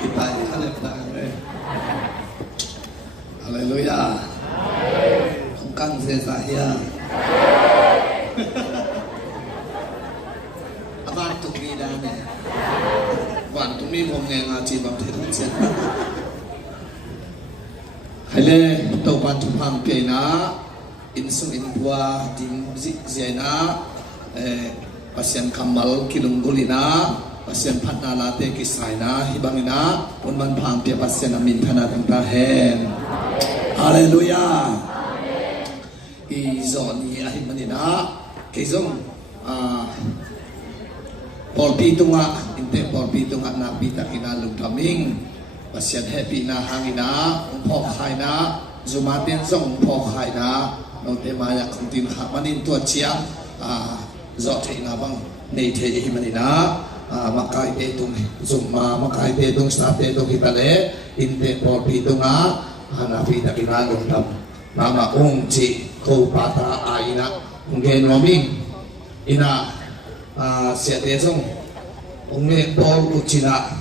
kita haleluya haleluya không cần dễ dàng bạn tụi mi đa này bạn tụi mi hôm nay ngài chỉ bằng thế thôi chứ hay là tàu bạn chụp hàng kia na in sung in bua tim zik zai na pasien kamal kilunggulina pasien patna late kisai na hibangina unman phang pia pasien amin thana tangta hen haleluya i zoni ahimanina kezong Paul Pitunga inte Paul Pitunga na pita kina lugtaming pasien happy na hangina umpok hai na zumatin song umpok hai na no te maya kontin manin tua chia zo the na bang nei the himanina makai te tung zuma makai te tung sta te tung hitale inte Paul Pitunga na pita kina lugtam nama ong chi ko pata aina ngen noming ina sia te song ong le Paul uchina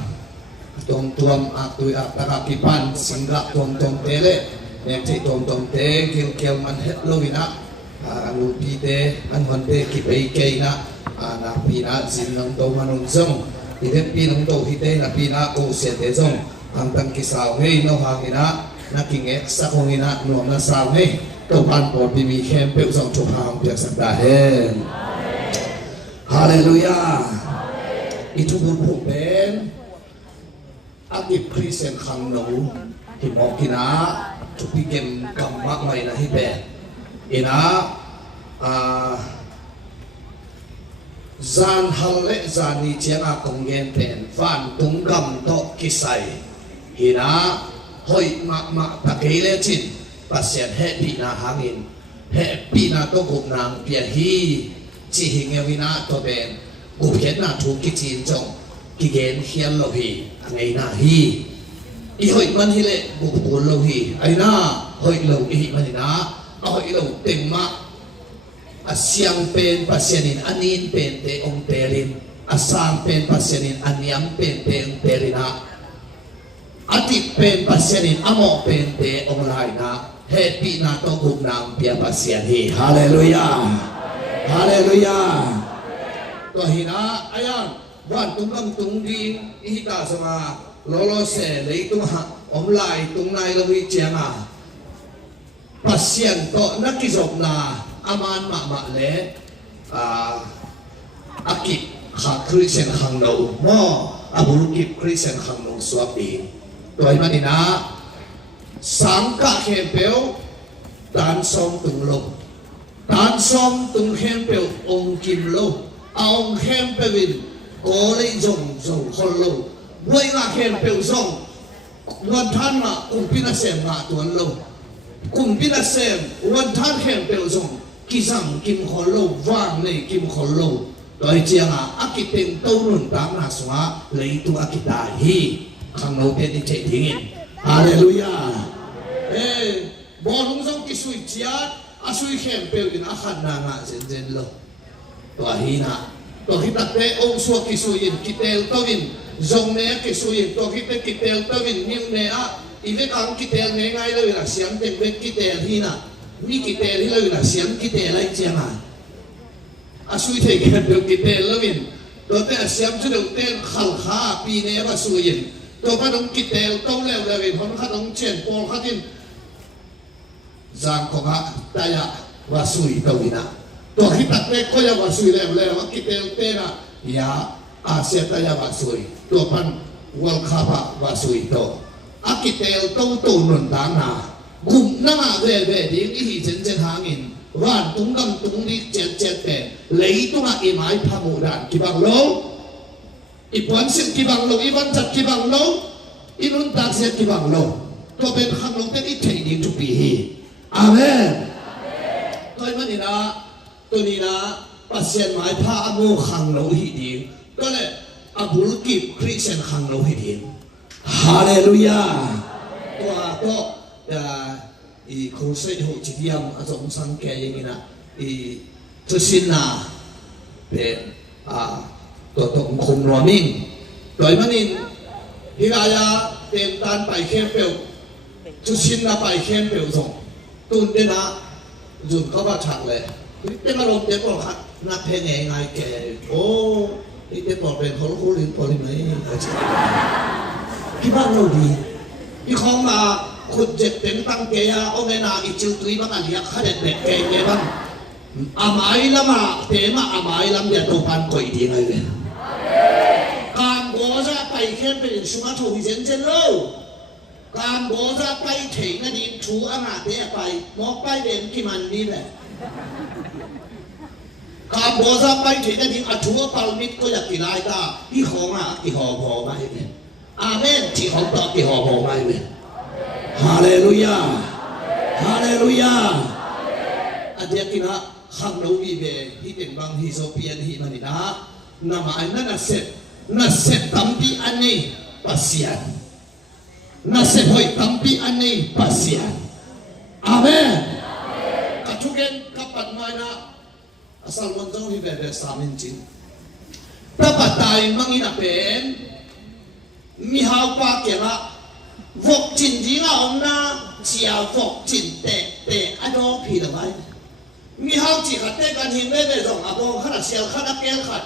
tom tuam atui ataka kipan singga tom tele yang cik tom te kil man het lovina anu pite an honte kipai keina na pina zin nang to manun song ide pinang to hite na pina o sia te song ang tang kisaw hei no hangina na kinge sa kongina nuam na saw hei to pan por bimi hem pe song chop hang piak sakda hen haleluya itu buruk ben akip Kristen khang no himokina tupigen kammak mai na hibe ina zan halle zani chenga kongen pen fan tunggam to kisai hina hoi mak takele chin pasien happy na hangin happy na to gup nang pia hi chi hingewina to ben gup het na thu kichin chong kigen hian lo hi ngày na hi i hoi man hi le gup bul lo hi ai na hoi lo hi man na hoi lo tem ma asyang pen pasienin anin pen te ong terin asam pen pasienin anyam pen te ong terina atik pen pasienin amo pen te ong lai na happy na to gup nang pia pasien hi haleluya haleluya to hina ayanวันตุ้งกังตุ้งดีอีตาสมาโลโลเสเลยตุ้งหักอมลายตุ้งนายละวิเจียงปัสเซียนโตนักกิจบนาอามันมาเลอากิขาคริสเตียนขังโนมออาบุรุกิคริสเตียนขังโนสวบดีตัวมันนี่นะสังกัดเฮมเปลดานซอมตุ้งลมดานซอมตุ้งเฮมเปลองกิมโลองเฮมเปวินcó lấy dùng con lâu với ngạc hèn biểu dùngวันท่านมาคุมพินาเซมมาตัวโลคุมพินาเซมวันท่านเห็นเปลวงกิซังกิมคนโลว่างในกิมคนโลโดยเจียงอากิเต็งโตนุ่นตามนาสวะเลยตัวอากิตาฮีขังโลเป็นที่เจ๋งฮาเลลูยาบอลลุงส่งกิสุยเจียอาสุยเห็นเปลวกินอาขันนางาเซนโลตัวฮีนะตัวคิดแต่องค์สวกิสุยินกิเตลตัววินจงเนกิสุยินตัวคิดแต่กิเตลตัววินมิวเนอะอีเวกังกิเตลเนง่ายเลยนะเสียงเต็มเวกิเตลที่น่ะมีกิเตลที่เลยนะเสียงกิเตลอะไรเจียงอ่ะอาสุยเทกันเดียวกิเตลแล้ววินตัวแต่เสียงจะเดียวเต้นขัลขาปีเนว่าสุยินตัวพระองค์กิเตลต้องแล้วเลยวินคนข้าต้องเชียนปอลข้าทินจางของข้าแต่ยาว่าสุยตัววินะตัวคิดตัดเล็กก็ยังว่าสวยแล้วว่าคิดเต้นอะยาอาเซียนแต่ยังว่าสวยตัวพันวัลคาบะว่าสวยตัวอาคิดเต้นตู้หนุนต่างหน้ากุมนั่งเว่ดีอีหีเจนหางินว่านตุ้งกังตุ้งดีเจ็ดเป็นเลยตุ้งอีไม้พามูดานกีบังโลอีปอนสิกีบังโลอีวันจัดกีบังโลอีนุ่นตากเสียกีบังโลตัวเป็นขังลงเป็นอีเทดีทุกปีอาเมนตัวมันนี่นะตัวนี้นะปัสเซียนหมายพาอโมขังโลหิดีก็เลยอับุลกิบคริสเตียนขังโลหิดีฮาเลลูยาตัวก็อีครูเซโฮจิตยามอาจารย์สังเกตอย่างนี้นะอีทุสินนาเป็นตัวคงรวมิงโดยมันนี่ Hilaya tem tan pai khem pel chu sin na pai khem pel zong tun te na jun ko ba thak le te ma lom te ko khat na phe nge ngai ke o te ko ben hol ko lin po lin mai ki ba no di ki khong ma khut jet ten tang ke ya o nge na i chiu tui ba kan ya kha det det ke nge ba amai lama te ma amai lam ya to pan ko i di ngai le Cam bố ra bày khen về xuống á thầu diễn trên lâu Cam bố ra bay thể nga đi chú á ngạ tế bay Mó bay đến kì màn đi về Cam bố ra bay thể nga đi á chú á bao mít có nhạc kỳ lai ta Đi khó ngạ kỳ hò bò bay về Amen chỉ khó tọ kỳ hò bò bay về Hallelujah Hallelujah Anh nhạc kỳ na khang nấu bì về Hi tình băng hi sô piên hi mà đi na Nà mà anh na set Nasib tampi ani pasian. Nasib hoi tampi ani pasian. Amen. Katugen kapat mana asal monjong hi bebe samin jin. Tapatai mangina pen mi hau pa kela vok jin jinga omna chia vok jin te ado pi la bai. Mi hau chi khatte kan hin bebe dong abo khana sial khana kel khat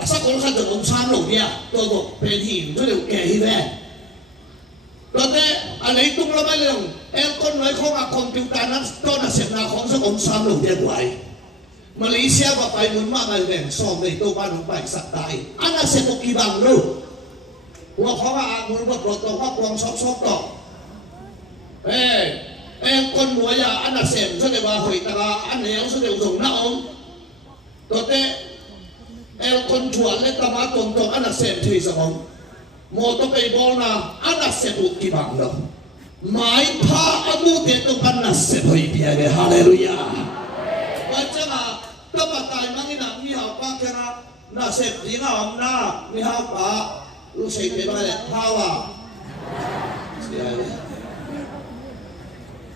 Asa kung khăn được ông Sam lục bia tôi buộc bên hiểm tôi đều kể hi về rồi thế anh ấy tung ra mấy lần em con nói không à computer nó tôi là xem nào không sao ông Sam lục bia của ấy Malaysia và phải muốn mà bài về so về tôi ban ông bài sạch tại anh là sẽ có kỳ bằng luôn của khó mà muốn bật rồi tôi hoa quang sóp tỏ em con múa ya anh là xem cho để bà hồi ta anh ấy sẽ đều dùng não ông rồi thế El con chuan le tama tong tong anak sem thui samong mo to pe bol na anak se tu ki bang lo mai pha amu te to anak se hoi bia be hallelujah wa chama to ba tai mangina mi ha pa kera na se ri nga om na mi ha pa lu sei pe ba le ha wa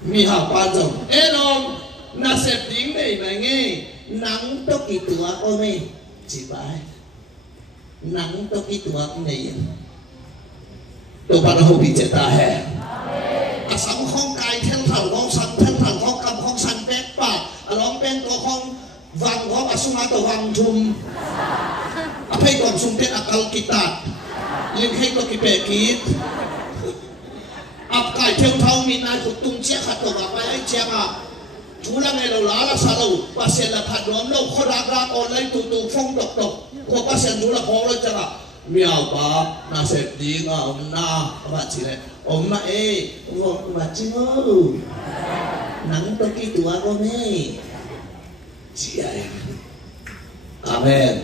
mi ha pa jong enom na se ding nei mai nge nang to ki tua ko me chỉ phải nắng to cái tuột này tôi bắt đầu bị chết ta hè sống không cài theo thằng con săn theo thằng con cầm con săn bét bà lóng bên có con vàng có bà sung tôi vàng chum phải còn sung bét akal kita lên hay có cái bè kít áp cài theo thau mình ai cũng tung chiếc hạt tổ bà ấy chiếc à chú là ngày đầu lá là sao đâu bà sẽ là thật lắm đâu khó ra còn lấy tụ phong độc của bà sẽ chú là khó lên chẳng à miao bà na sẽ đi ngà ông na bà chỉ này ông na ê bà chứ nắng tôi kia tụi con ấy chị ấy amen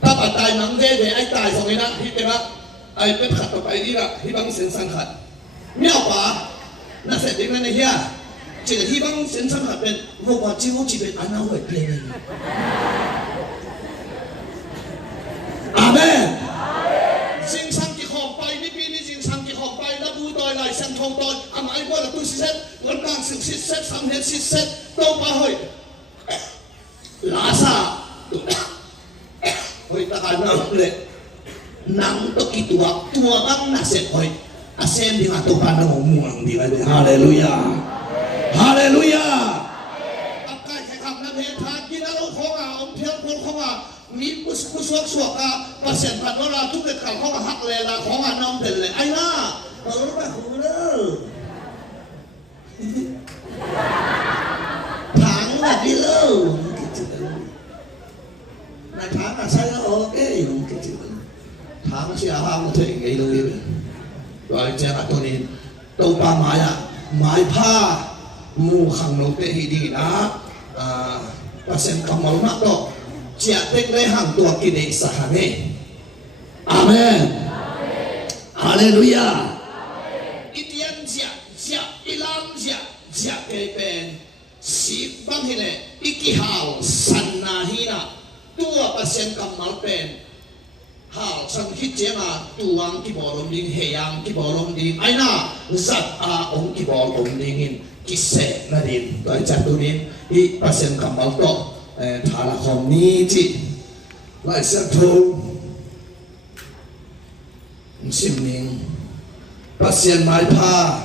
ta bà tài nắng thế để ai tài xong ấy na hi thế đó ai biết khát tập ai đi là hi băng sen sang khát miao bà na sẽ đi ngay này kia chỉ là hy vọng先生入邊，我話只好似被眼口嚟變。阿咩？先生結學費呢邊啲先生結學費啦，古代嚟上唐代，阿買過嚟都是識，我當時識識，甚至識識都把去拿沙，去大概嗱咧，能都幾多幫那些去，阿先啲話都辦到我冇啲嘅，哈利路亞。Hallelujah. Apkai kham na he tha kina lo khonga om phial pol khonga mi pus suak ka pasien phat la tu ke khal khonga hak le la khonga nom del le ai na lo ba khu lo thang là đi lo na thang là sai nó ok không cái chữ thang sẽ ham thể ngay luôn rồi cha là tôi đi đâu ba mái à mái pha mu khang nô tê hi đi na pasien kamal na to chia tek le hang tua ki de sa ha ne amen hallelujah itian sia ilam sia ke pen si bang hi le iki hao san na hi na tua pasien kamal pen hao san hit je ma tuang ki bolom ding heyang ki bolom ding ai na zat a ong ki bolom ding in kisah nadin, tuan jatuh ni, i pasien kamal to, thara khom ni ci, lai satu, simning pasien mai pha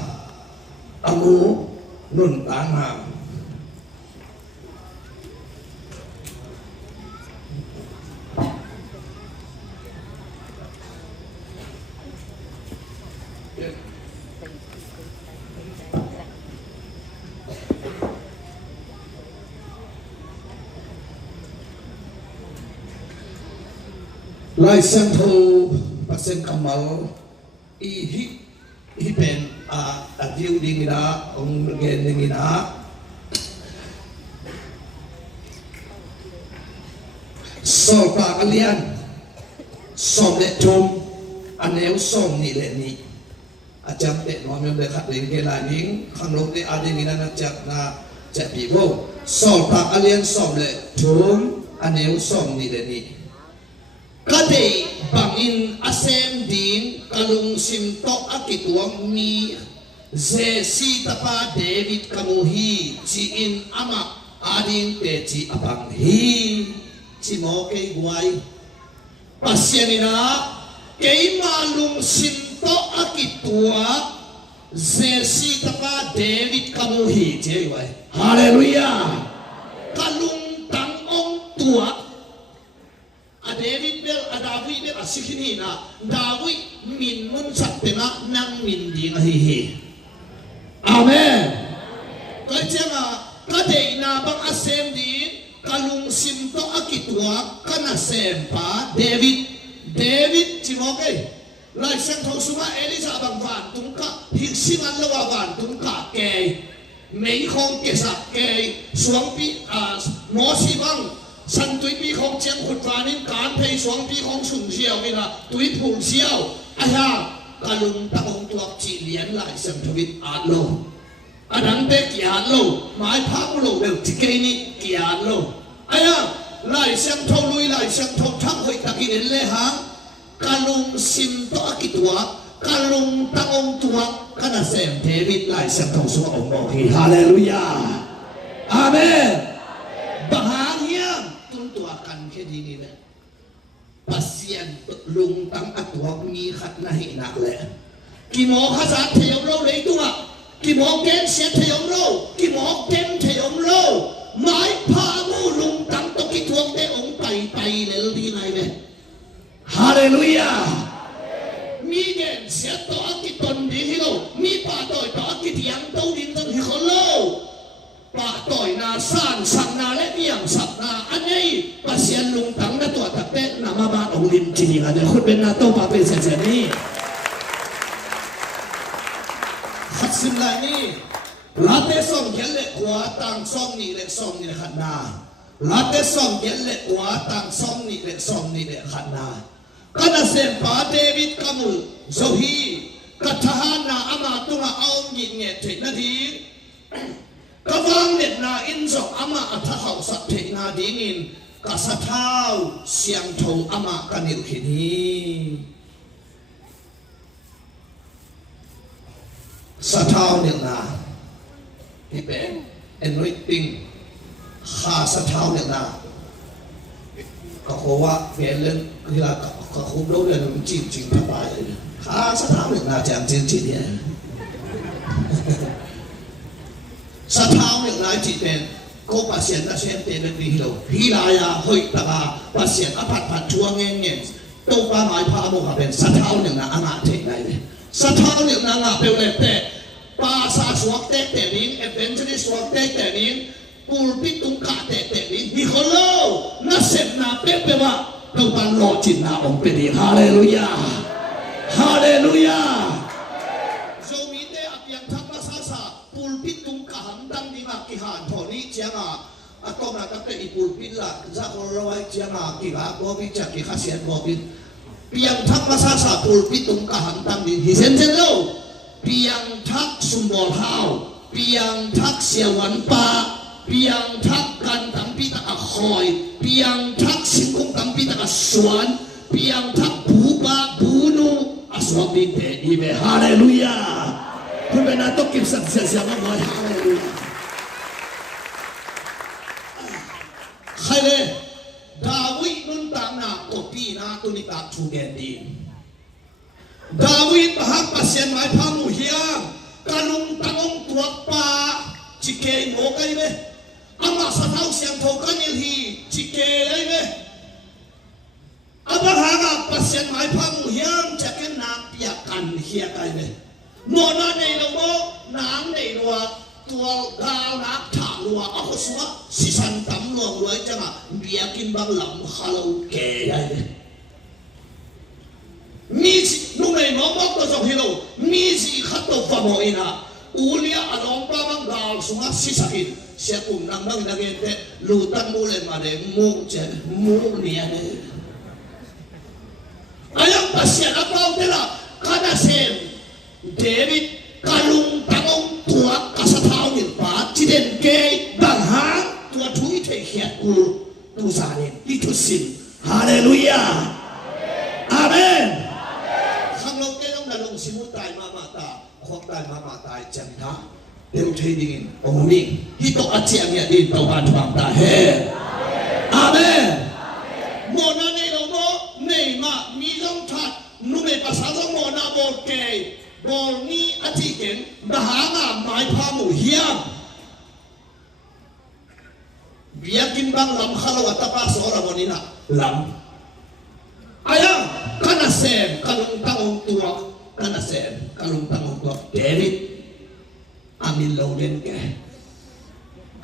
amu nun tang ha lai sang thu pasien kamal hi pen a diu ding ina ong gen ding ina so pa kalian som le chom aneu som ni le ni acham te no mem de khat ding ke la ning khang lok te a ding ina na chak na cha pi bo so pa kalian som le chom aneu som ni le ni kade bangin asem din kalung simto akituang mi zesi tapa David kamuhi ci in ama ading te ci abang hi ci mo kay guay pasyanina kay malung simto akitua zesi tapa David kamuhi ci guay hallelujah kalung tangong tua David bel David bel asikin na David min mun saktenga nang min ding hi amen kaya nga kade na bang asem din kalung simto akitwa kana sempa David chimoke lai sang thau suma Elisa bang van tungka hiksingan lawa van tungka ke mei khong ke sak ke suang pi mo si bang san tui pi khong chiang khut vanin kan phei suang pi khong sung xiao ina tui phung xiao aya kalung taong tuak chi lian lai sam thawit alo anang te kian lo mai phang lo del tikei ni kian lo aya lai sam thau lui lai sam thau thak hoi takin le hang kalung sim to akitwa kalung taong tuak kana sem David lai sam thau su ong mo hi hallelujah amen bahang hiam tuntuakan ke dini le pasien lung tang atwak mi khat na hi nak le ki mo khazat theyom lo le tunga ki mo ken sia theyom lo ki mo ken theyom lo mai pha mu lung tang to ki thuak te ong pai le di nai le hallelujah mi gen sia to ki ton di hi lo mi pa to ki tiang to din tang hi kho lo pa toy na san sang na le tiang sap na anei pasien lung tang na to takte na ma ba ong lim chi nga de khut ben na to pa pe se se ni khat sim lai ni late som gel le kwa tang som ni le khat na late som gel le kwa tang som ni le khat na kana sem pa David kamul zohi kathana ama tunga aum ni nge the na di kawang net na inzo ama athahau sa the na dingin kasathau siang thau ama kanil khini sathau net na ipe anointing kha sathau net na ka khowa velen kila ka khum lo le chim chim pa ba kha sathau net na chang chin chi dia sa thao được lại chỉ tên cô pasien đã xem tên được đi đâu hi là ya hơi ta pasien áp phạt chua nghe đâu ba mai pha một hà bên sa thao được là anh thế này sa thao được là ngã bèo lệ tệ ba sa suak tệ tệ nín eventually suak tệ tệ nín pulpit tung cả tệ tệ nín hi khổ lâu nó xem na bèo bèo mà đâu ba lo chỉ na ông bên đi hallelujah hallelujah pulpit tung kaham dang di ma ki han thoni chianga atom na tak te pulpit la za ko rawai chianga ki ga go bi cha ki khasian go bi piang thak masa sa pulpit tung kaham dang di hisen chen lo piang thak sumbol hao piang thak siawan pa piang thak kan tam pi ta a khoi piang thak singkung tam pi ta a suan piang thak bu ba bu nu aswak di te ibe hallelujahคุณเป็นนักตกิบสักเสียเสียมาบ่อยฮาเลลูยาใครเลยดาวิดนุ่นตามนาโกปีนาตุนิตาทูแกนดีน David bahang pasien mai pamu hiang kalung tangong tuak pa cike mo kai be ama sanau siang thau kanil hi cike ai be abang hanga pasien mai pamu hiang caken nak piakan hiang kai be mo na nei lo mo nang nei lo tual gal nak tha lo ako suwa sisan tam lo lo changa biakin bang lam halau ke ai be mi si numei mo mo to jong hilo mi si khato fa mo ina ulia along pa mang gal sunga sisakin sia kum nang nang nagente lutan mule mane mu che mu niane ayang pasien apa utela kada sem David kalung tangong tua kasatau ni pa tiden ke bangha tua thui the hiat ku tu sanen itu sin haleluya amen simutai mama ta khok tai mama tai chang tha đều thấy đi ông mình hi to achiang ya din tàu ban bang ta he amen mo na nei lo mo nei ma mi jong that nu me pasal jong mo na bo ke bo ni achi ken da ha nga mai pha mu hiam biakin bang lam khalo atapa so ra mo ni na lam ayang kana sem kalung taong tuak kana sen kalung tangong tuak David amin lo den ke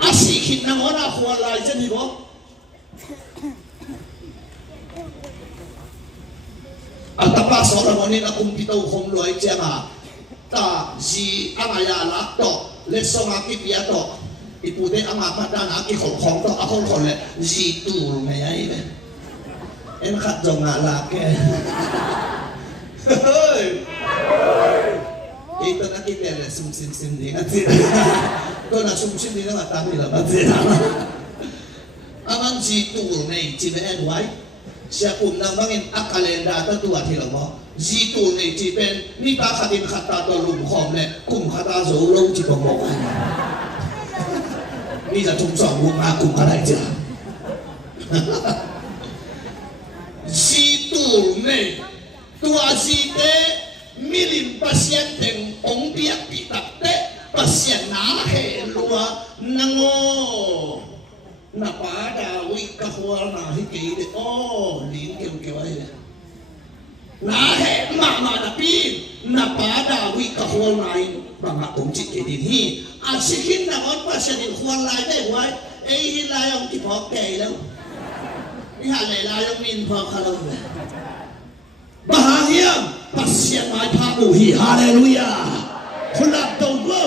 asikin nang ona khwa lai chen hi bo atapa so ra monin akum pitau khom loi changa ta ji amaya la to le so ma ki pia to ipude anga padana ki khol khong to akhol khol le ji tu me ai le en khat jong la ke itu nak kita le sum sim ni kan sih, tu nak sum sim ni nak tahu lah macam mana. Amang jitu ni cipen wai, siapa nak bangin akalenda tu tua hilang mo. Jitu ni cipen ni tak hadin kata tu lum khom le, kum kata zau long cipong mo. Ni dah cuma sambung aku ada je. Jitu ni tua jite milim pasien teng ong biak pitak te pasien na he lua nango na pada wi kahwal na hiki de oh lin keu ai na he mama na pin na pada wi kahwal na in mama ong chik ke din hi asikin na on pasien in khwal lai de wai ei hi lai ong ki phok ke lo ni ha lai ong min phok khalo bahagia pasien mai pha mu hi haleluya khulap tau bo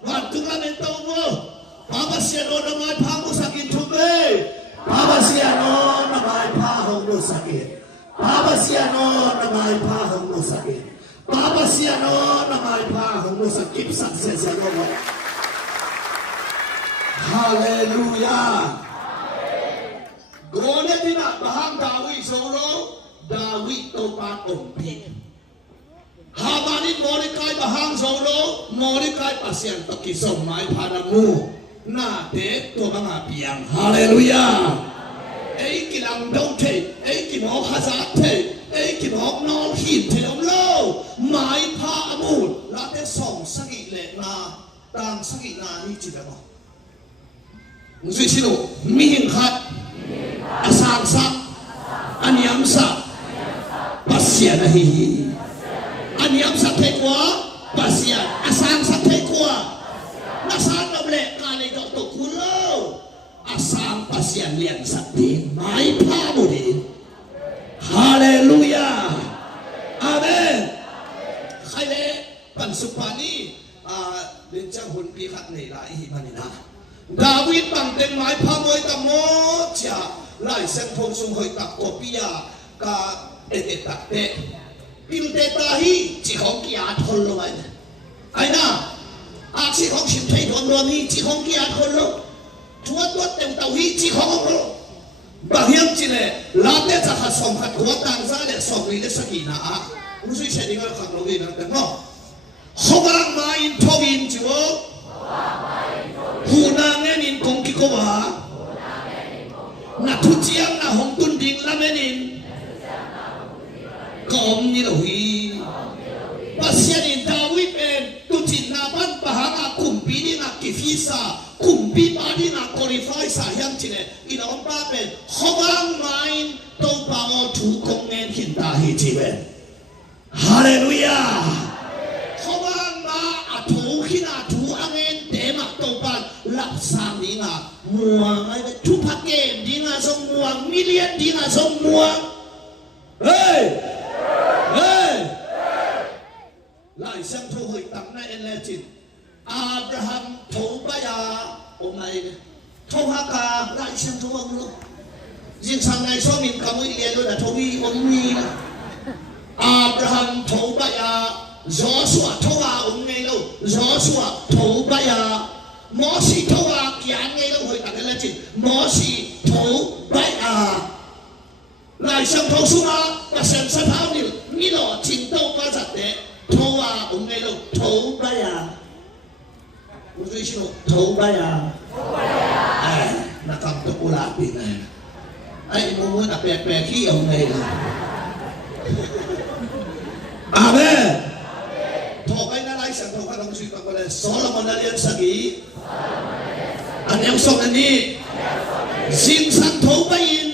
wan tunga men tau bo pasien ona mai pha mu sakit thu be pasien ona mai pha hong mu sakit pasien ona mai pha hong mu sakit pasien ona mai pha hong mu sakit sak se se lo haleluya gone dina bahang dawi solo David topat ompi. Habanin Mordecai bahang solo, Mordecai pasien toki somai padamu. Na de to banga piang. Haleluya. Ei kilang dau the, ei kimo khazat the, ei kimo nol hin the lo. Mai pa amu, la te song sagi le na, tang sagi na ni chi mo. Musui sino, mihing khat, asang sa, anyam sa. Pasien hi aniam sa tekwa pasien asang sa tekwa nasan na ble kali do to kulo asang pasien lian sakti mai pa mo din haleluya amen khaile pansupani lencang hun pi khat nei lai hi manina David bang ten mai pa moi ta mo cha lai sen thong sung hoi ta kopia ka ete takte pil te tahi chỉ không kia thôn lo vậy ai na chỉ không chịu thấy thôn lo hi chỉ không kia thôn lo chúa tuất tem tàu hi chỉ không lo bảo hiểm chỉ là làm để cho hạt sòng hạt của tăng ra để sòng đi để sắc kỳ na không suy xét đi cái khang lo gì nữa đúng không không ăn mà in thâu in chúa hù na nghe in công kí cô bà na thu chiang na hồng tuân đình làm nên in Kom ni lo hi sa kumpi pa di na qualify sa hiam chine inom pa pen hawang main to pa o thu kong ngen hin ta hi chi ben hallelujah hawang ma a thu hina thu angen te ma to pa lap sang di nga muang ai thu pa game di nga song muang million di nga song muang hey hey lại xem thu hồi tặng này lên chín Abraham thấu ba ya ông này thấu ha cả lại xem thu ông luôn riêng sang này số mình cầm cái liền luôn là thấu đi ông đi Abraham thấu ba ya Joshua thấu à ông này đâu Joshua thấu ba ya Moses thấu à kian ngay đâu hồi tặng lên chín Moses thấu ba ya lại xem thấu xuống à và xem sát tháo đi nghĩ lo chính đâu có giật đấy thấu à ông này đâu thấu ba ya Ủa tôi xin lỗi, thấu ba ya nakaptupulapin na ay mo na pepeki ông này là amen thọ cái nó lại sang thọ cái đồng suy bằng cái Solomon đã liên sagi anh em xong anh đi xin sang thấu ba in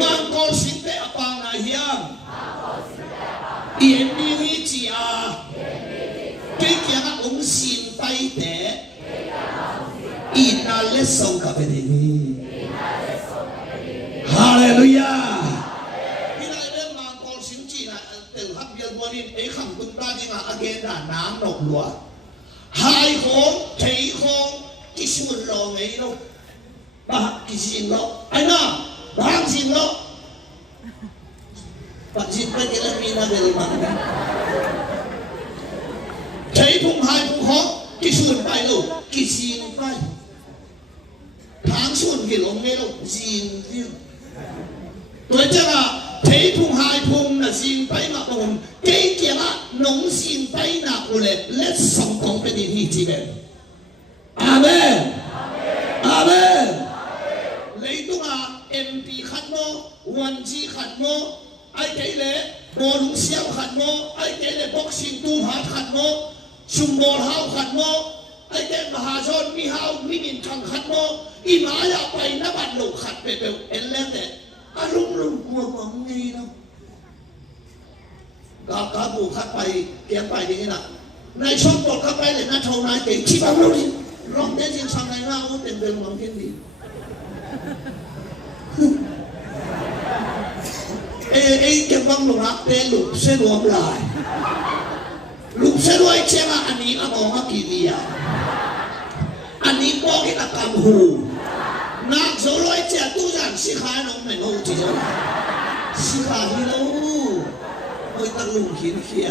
mang con xin tệ bằng này hiang yên đi huy chỉ à cái kia các ông xin tay tệ Inale song kapedini. Hallelujah. Inale dem mang kol sim chi na tel hap yel bonin e kham tung ta ji nga agenda nang nok lua. Hai khong thei khong ki sun lo ngei lo. Ba ki sin lo. Ai na bang sin lo. Ba sin pa ke la mi na bel mang. Thei phung hai phung khong ki sun pai lo ki sin pai. Tháng xuân thì lồng nghe đâu gìn riêng tôi chắc là thấy phung hai phung là gìn tay mà còn cái kia là nóng gìn tay nào của lệ let's sống công bên đi hi chi bên amen amen lấy tung à MP khát mô one G khát mô ai cái lệ bồ lũng xiao khát mô ai cái lệ boxing tu hát khát mô chung bồ hao khát mô ai cái Mahajon mi hao mi min thằng khát mô imaya bay na ban lục khát về về em lên đấy à lung lung cuồng ông nghe đâu cả bộ khát bay kéo bay như thế nào này xong bộ khát bay để nó thâu này cái chi bao lâu đi long đến trên sang này nào có tiền đường bằng thiên đi ê cái băng lục áp để lục xe đuổi lại lục xe đuổi che là anh ấy ở mong kỳ gì à anh ấy có cái là cầm hù nát dấu lối trẻ tu giảng sĩ khai nó mày nô chỉ cho sĩ khai đi đâu hơi tăng lùng khiến khiên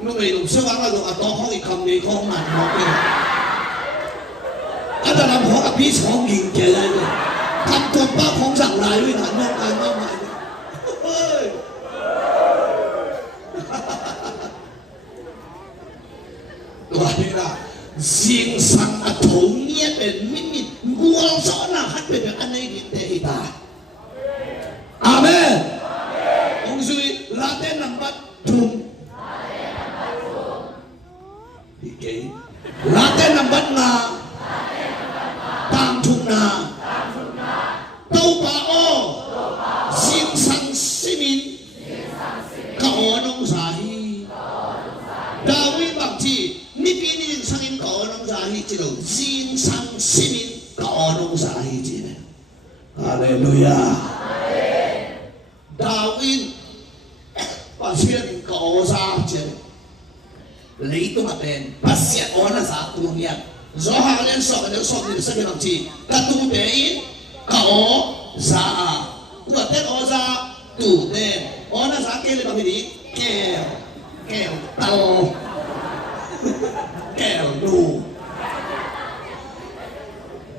nó mày lùng sơ vắng là lùng à to không thì cầm đi không mà nó kìa anh ta làm họ gặp bí sống nhìn kìa lại rồi thăm tuần bác không giảng lại với hắn nó ai mang lại vậy là riêng sang à thống nhất bên mình nguồn rõ là hát về anh ấy điện tệ ta amen ông duy là tên nằm bắt thùng thì cái là tên nằm bắt là tàng thùng là đâu bà ô riêng sang xí min cậu nông giải Dawi bằng chi ni pinin sang in cậu nông giải chỉ đâu riêng sang xí min cậu nông giải chỉ này hallelujah Dawi và chuyện cậu ra chứ lấy tung mặt đèn bắt xét ó là giá tung nhật gió hàng lên sọ nếu sọ thì sẽ bị làm chi ta tung bé ít cậu ra tua tên ó ra tủ tên ó là giá kia lên bằng gì kèo kèo tàu kèo đủ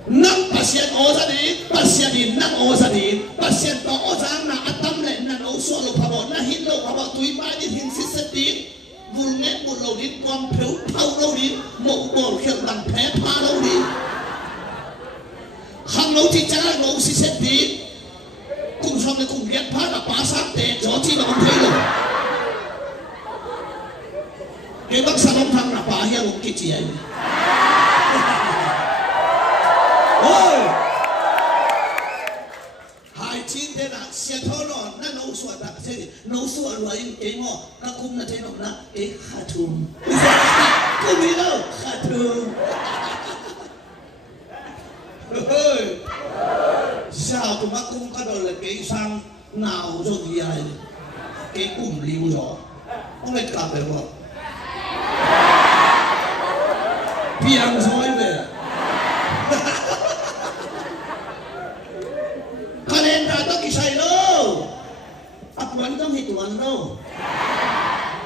năm pasien ó ra đi pasien đi năm ó ra đi pasien to ó ra na atam lệ na nấu xua lục hà na hít lục hà túi ba đi hình xích xích đi vùng nét một lầu đi quăng phiếu thâu lâu đi một bộ khiển bằng phé pha lâu đi hàng nấu thì chắc là nấu xích xích đi cùng xong thì cùng biết phá là phá sáng tệ gió chi mà không thấy rồi cái bác sa đông thăng là phá hiền một cái gì ấy chín thế là xe thô nó nấu sủa đặc thế nấu sủa loại cái ngọ các cung là thế nó là cái khát thùng không biết đâu khát thùng sao tụi mắc cung cái đồ là cái sang nào rồi gì này cái cùng liu rồi không biết cả được không biang rồi về kalenda to kisay lo apwan tong hituan lo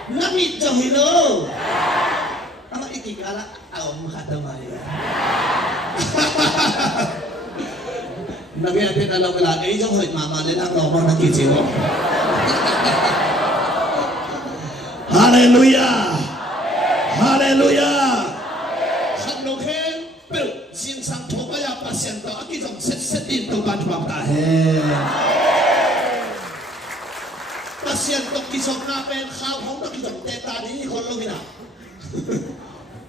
namit tong hilo ama ikikala awam katamay Nagayapin alam ko lang, yung hoy mama nila ang lomang nakitsi mo. Hallelujah! Hallelujah! Hanokhen, pero sinsang tokaya pasyento, aki jong set-setin to banjwang tahe. Pasyento kisok napen, khao hong nakijong teta ni kolong ina.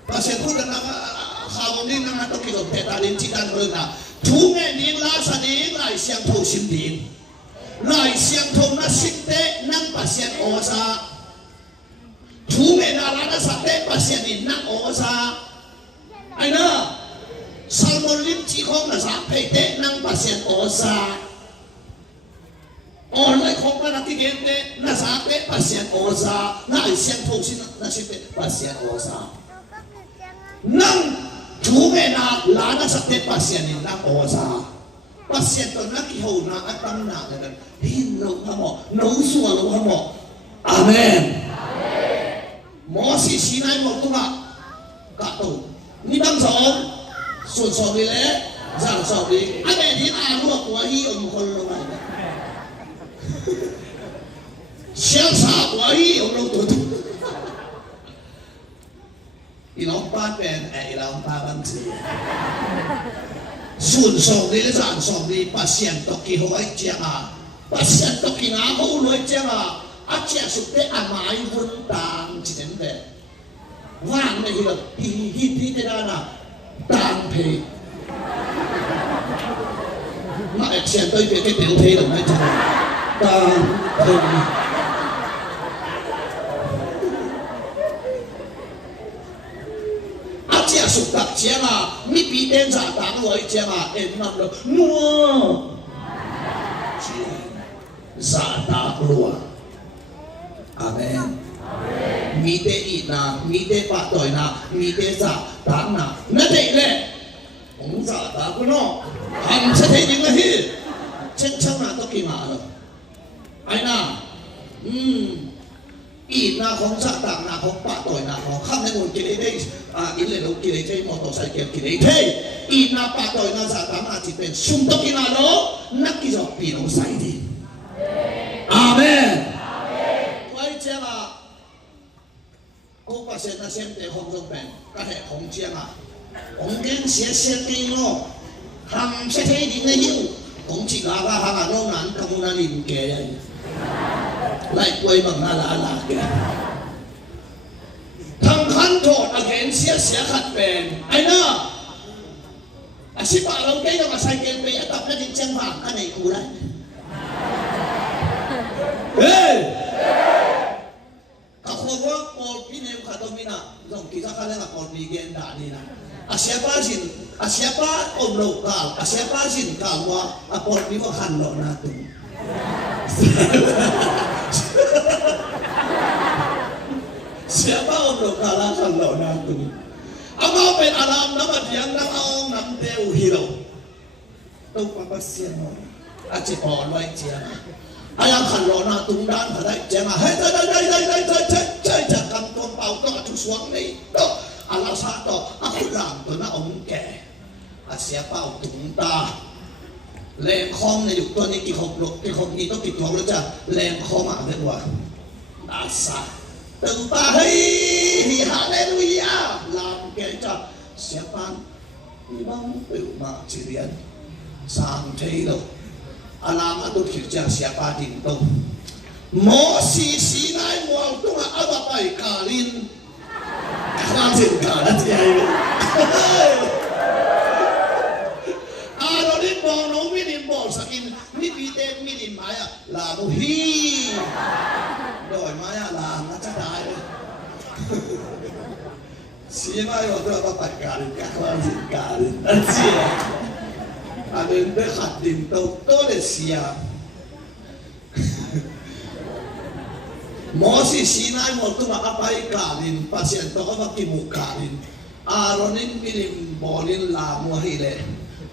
Pasyento na khao din na nato kisok teta din chikan ko na. Chú nghe niên la sa niên lại xiang thâu sim tin lại xiang thâu na sim te nang pasien o sa chú nghe na la na sa te pasien in nang o sa ai na salmon lim chi khong na sa pe te nang pasien o sa o lại khong na ti gen te na sa te pasien o sa lại xiang thâu sim na sim te pasien o sa nang chú mẹ na lá na sắc tết pasien in na osa pasien to na ki ho na atam na na hin lo hamo no suwa lo hamo amen mo si sinai mo tunga ka to ni bang song sun so ni le jang so ni amen hin a lo ko hi om khol lo mai xiang sa ko hi om lo tu ilong ba pen ilong ba bang si sun song ni le zan song ni pasien to ki hoi chia a pasien to ki na ho loi chia a chia su te a mai vun tang chi den de wang ne hi te na tang pe ma e chen toi pe ke tiểu pe lo mai cha tang pe chia sụp đặc chia mà mi bị đen giả táng rồi chia mà em nằm được mua giả táng luôn amen mi tê ít na mi tê bát tuổi na mi tê giả táng na nó thế lệ ông giả táng của nó hắn sẽ thấy những cái gì chân chân là tôi kỳ mà rồi ai na ít na không giả táng na không bát tuổi na không khăm nên ngồi kia đây in le lo kile chei motorcycle kile thế ít na bát tuổi na giả táng na chỉเป็นsum to kina lo nak ki jo pi no sai đi amen quay chia là cô bà sen na xem để không trong bèn các hệ không chia mà ông kiến sẽ kinh lo hằng sẽ thấy gì ngay nhiều cũng chỉ là ba hàng lâu nán không na nhìn kề lại quay bằng là kề thằng khăn trộn again sẽ khát bền ai nữa à ship bà lâu cái mà sai kề bây giờ tập nó đi chân vàng cái này cù đấy ê ako wa Paul pinem kadomina dong kita kala nga Paul bigyan dani na asyapa om lokal asyapa sin kalwa Paul biko hanlo natin siapa om lokal hanlo natin ama pen alam naman yang nang namdeu hiro tong papasyan mo at si Paul wa tiyan ayang hanlo na tungdan haday tiyan hey day cầm con bao to chú xuống này đó ala sa to ako làm to na ông kẻ siya bao tung ta lên khom này được to này kỳ hộp này to kỳ thầu đó cha lên khom à thế quả sa từ ta hey hallelujah làm kẻ cha siya pan ibang biểu mà chỉ riêng sang thế đâu alam atau kerja siapa dinto Mosi Sinai mual tunga apa pai kalin langsung kalah dia ini ano din bol no minin bol sakin ni bite mi là một hi rồi mai làm nó chắc đại đấy xí mai rồi tôi bắt phải cả đến các bạn gì cả đến ăn gì à đến tới hạt điểm tàu tôi để xí à mỗi xí này một tôi mà áp phải cả đến pasien tôi có bắt kim một cả đến à rồi nên mình bỏ lên làm mua hay lệ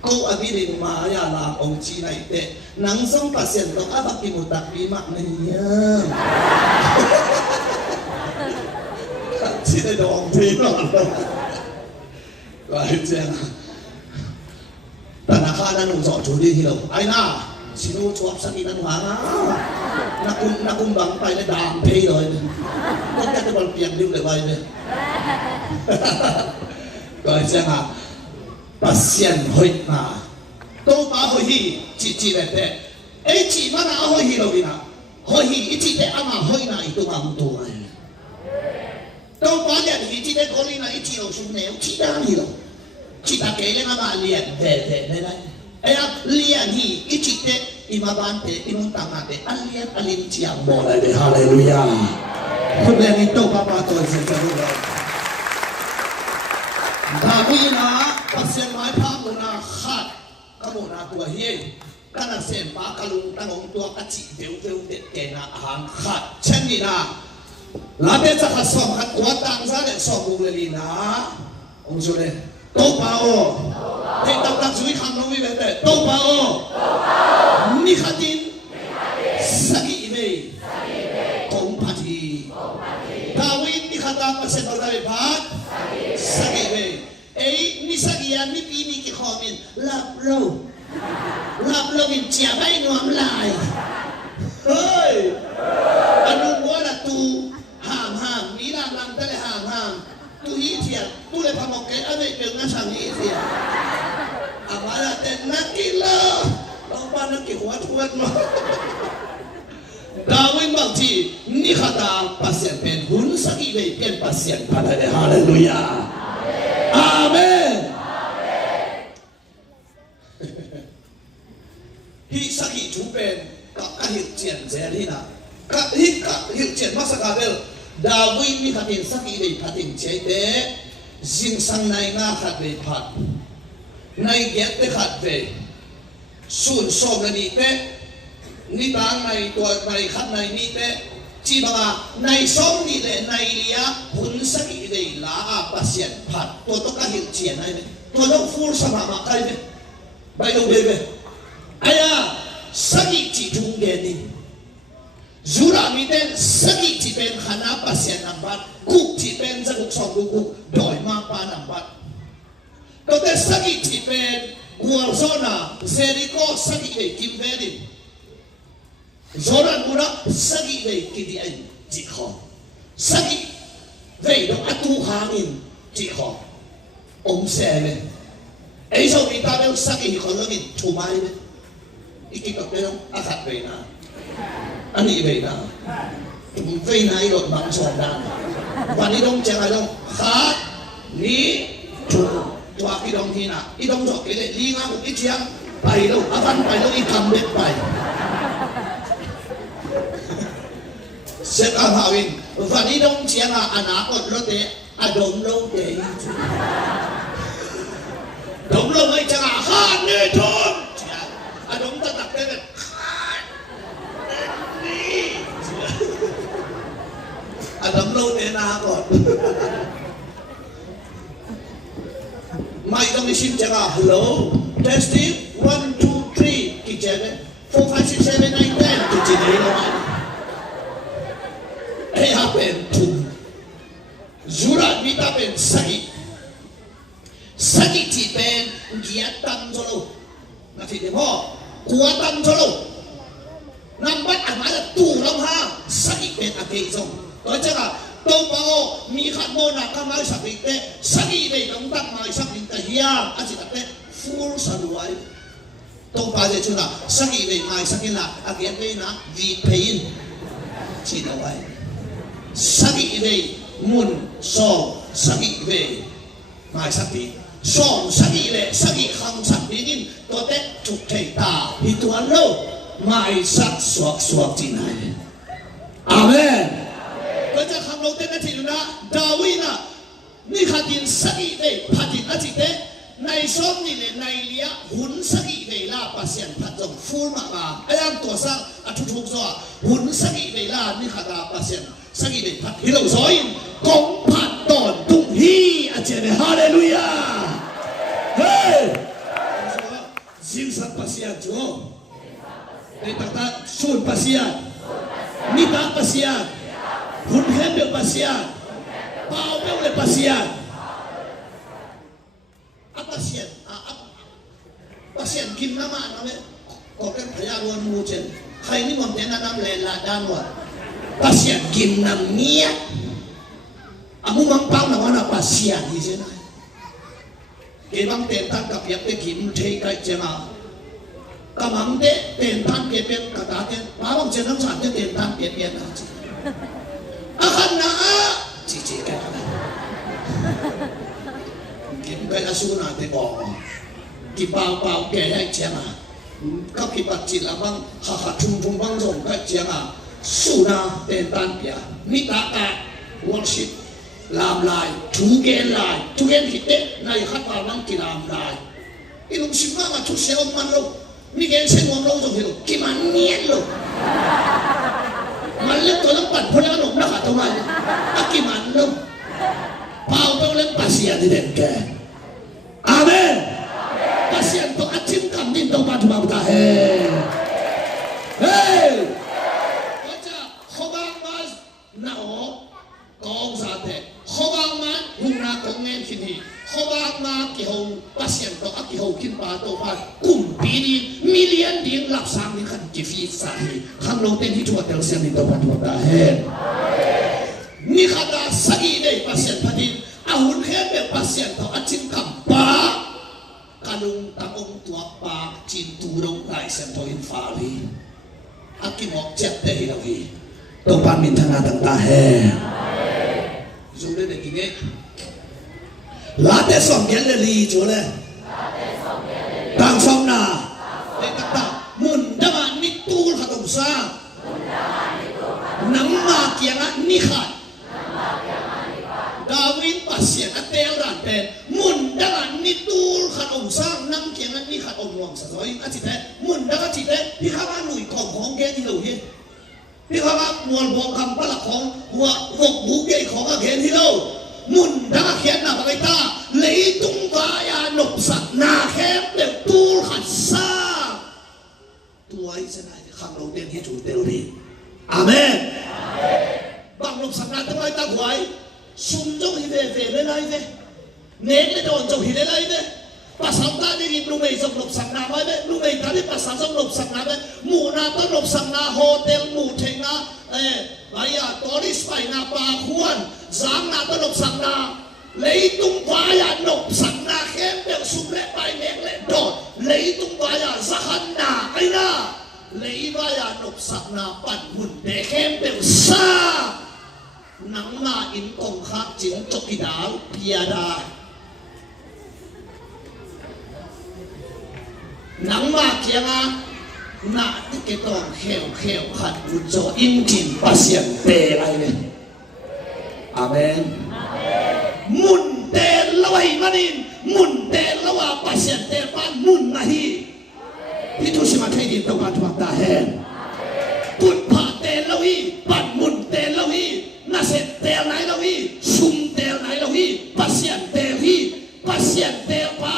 cô ở bên này mà ya làm ông chị này tệ nắng sống pasien tôi áp bắt kim một đặc biệt mặc này nhá chị này đồ ông thế nào rồi chàng ta nak ada nung sok juli hilau aina sinu cuap sakit anu hanga nakum bang pai le dam pei rồi con cái bal piang diu le bai ne rồi chàng pasien hoi na to ba hoi hi chị le te ấy chị mà na hoi hi lo bina hoi hi chị te ama hoi na itu ngam tu ai đâu có nhận ý chị đấy có lý là chị đầu xuống nếu chị đang hiểu chị ta kể lên mà liền về đây đây ấy là liền thì cái chị đấy im mà ban thế im muốn tăng thế anh liền chị ăn bò lại để hallelujah hôm nay mình đâu papa tôi sẽ cho rồi ta bây giờ bác sĩ nói phá một na khát các một na tuổi hiền các na xem phá các lùng tăng ông tua các chị véo để kể na hàng khát chân gì na là bây giờ các sòng các quá tăng ra để sòng bùng lên na ông chú này tốt bao thì tập suy khám nó mới về tốt bao ni khát tin sagi về công party kawin ni khát tăng mà sẽ đâu ra phát sagi về ấy ni sagi anh ni pi ni cái khó mình lap lâu mình chia bay nuông lại ơi anh nói là tu hàng ní làm tới là hàng tu ý thiệt tu lại phạm một cái ở đây đừng nó sang ý thiệt mà là tên nát kỹ lơ ông ba nó kiểu hóa thuốc mà Darwin bảo chỉ ni khata pasien pen hun saki về pen pasien pada de hallelujah amen hi saki chú pen các hiện triển dễ đi nào các hiện triển mắc sắc bel Darwin ni khatin saki về khatin chế tế riêng sang này nga khát về phạt này ghét tế khát về xuân sôm là đi tế ni tang này tuổi này khát này ni tế chỉ bằng à này sôm đi lệ này lia hun saki về lá pasien phạt tôi tất cả hiện triển này tôi đâu full sama makai về bay đâu về ai à saki chỉ trung ghét đi Zura miten sagi cipen khana pasien nambat kuk cipen zaguk songkuk doi mapa nambat kote sagi cipen guarzona seriko sagi be kimberin zoran mura sagi be kidian jikho sagi ve do atu hangin jikho sele ấy sau mình ta đều sagi còn nó mình chủ mai đấy ikikap đấy không akat về na anh đi về nào về này rồi bằng sòn đàn và đi đông chẳng ai đông khá ní chủ cho cái đông thì nào đi đông rồi cái này đi ngang một cái chiang bài đâu văn bài đâu đi cầm được bài sẽ làm hào in và đi đông chiang anh áp còn lót thế đông lâu thế đông lâu ấy chẳng khá nè thôi đông ta đặt cái này đấm lâu thế nào còn màyต้องมีชิมจังอ่ะ hello testing 1 2 3 กี่เจนเนี่ย4 5 6 7 8 9 10กี่เจนเนี่ยไอ้ฮะเป็นทุนจุรามีตาเป็นสกิที่เป็นเกียรติตั้งโจโลนาทีเดียวพอกลัวตั้งโจโลนั่งบัดอ่านมาแล้วตู่ลงห้าสกิเป็นอาเกยจงตัวเจ้าตัวเปล่ามีขัดโมนักก็ไม่สักทีเตะสักทีไม่ต้องตั้งไม่สักทีแต่เฮียอาจจะเตะฟูลสนุยตัวเปล่าจะชุนละสักทีไม่สักทีละอาเกียไม่นะวีเพย์นชีดเอาไว้สักทีไม่มุนสองสักทีไม่สักทีสองสักทีเลยสักทีคำสักทีนี่ตัวเตะจุกเทตาพิตัวโล mai sắc suak chi này amen có chắc hàng đầu tiên là chỉ là David na ni khát tin sắc ý đây phát tin là chỉ thế này xóm ni này này lia hun sắc ý đây là pasien phát dòng full mà ai ăn tổ sang thu thục rồi hun sắc ý đây là ni khát là pasien sắc ý đây phát hi lâu rồi công phát đòn tung hi à chị này hallelujah hey riêng sắc pasien chú để ta sun pasien ni ta pasien hun hem được pasien bao bêu le pasien pasien kim nama name có cái thaya luôn mua trên hay ni mong tên nam le là đan wa pasien kim nam nia amu mang pau na wana pasien gì thế này cái bang tên tan gặp yap cái kim thấy cái chema cái mang tên tan cái bên cái ta tên ba bang trên nông sản cái tên tan cái bên nào chứ akan na chỉ cái kim cái asu na tên bò kim bao kẻ hay chém à các kim bát chỉ là băng hà chung băng rồng cái chém à su na tên tan bia mi ta cả worship làm lại chú gen hit đấy này khát vào băng kỳ làm lại cái lúc sinh mà chú sẽ ông man lâu mi gen sẽ ông lâu rồi hiểu kim ăn nhét luôn mà lên tôi nó bận phơi nó nộp nó cả tao này kim ăn lâu bao tao lên pasien thì đền kẻ amen pasien to achim kam din to ba thuma ta he hey acha khobang mas na o kong sa te khobang man huna kong ngen kini khobang ma ki ho pasien to aki ho kin pa to pa kum pi ni million ding lap sang ni khan ki fi sa hi kham lo ten hi tu tel sen ni to ba thuma ta he ni khada sagi dei pasien phatin ahun khen be pasien to achim kam pa kalung takong tuak pa chin turong lai sen to in fali akimok chet te hi lawi to pan min thana tang ta he zum le ki nge la te som gen le li chu le tang som na le tak ta mun dama ni tul ha tom sa nam ma kianga ni khat David pasien atel ran ten mun dangan ni tul khat om sang nam kiang ni khat om long sa rồi a chi te mun daga chi te hi kha nui khom khong ge ti lo hi hi kha mual bom kam pa la khong wa vok bu ge khong a gen hi lo mun daga khian na ba ta lấy tung va ya nop sak na khem de tul khat sa tuai sa nai kham lo ten hi chu tel ri amen bang nop sak na ta ta huai sum trong hi về lên đây về nén lên đòn trong hi lên đây về bà sáng ta đi kịp lúc này dòng lục sáng nào ấy đấy lúc này ta đi bà sáng dòng lục sáng nào đấy mù na ta lục sáng nào hotel mù thế na bây giờ tourist phải na bà khuôn giang na ta lục sáng nào lấy tung vá ya lục sáng nào khem đều sum lên bài nén lên đòn lấy tung vá ya zahan na cái na lấy vá ya lục sáng nào bản hồn để khem đều xa nắng mà in công khác chính cho cái đảo piada nắng mà kia na cái tòng khều hạt vụt cho in chìm pasien tê lại này amen mun tê lâu hay manin mun tê lâu à pasien tê pan mun nahi thì tôi sẽ mà thấy đi đâu mà thuộc ta hen tụt phá tê lâu hi pan mun tê lâu hi na se tel nai lo hi sum tel nai lo hi pasien tel pa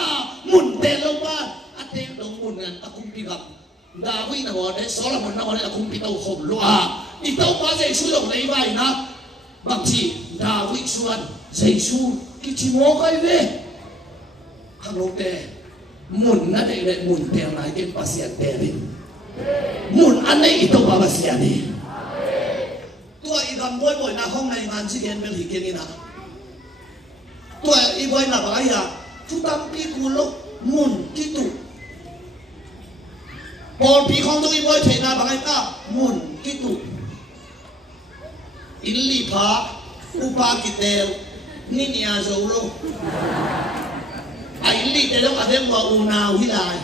mun tel lo pa ate dong mun ngan akum pi gap David na wa de Solomon na wa de akum pi tau khom lo a i tau pa Jesu dong nei vai na bang chi David suan Jesu ki chi mo kai ve khang lo te mun na de mun tel nai ken pasien tel mun an nei i tau pa pasien ni tôi làm bôi na không này ngàn chiếc đèn bên thì kia na tôi y bôi na bảo ya chúng ta pi cù lô mun ki tu bol pi không tôi y bôi thế na bảo ta mun ki tu in li pa upa kitel ni nia zo lô ai li te lo adem wa una hilai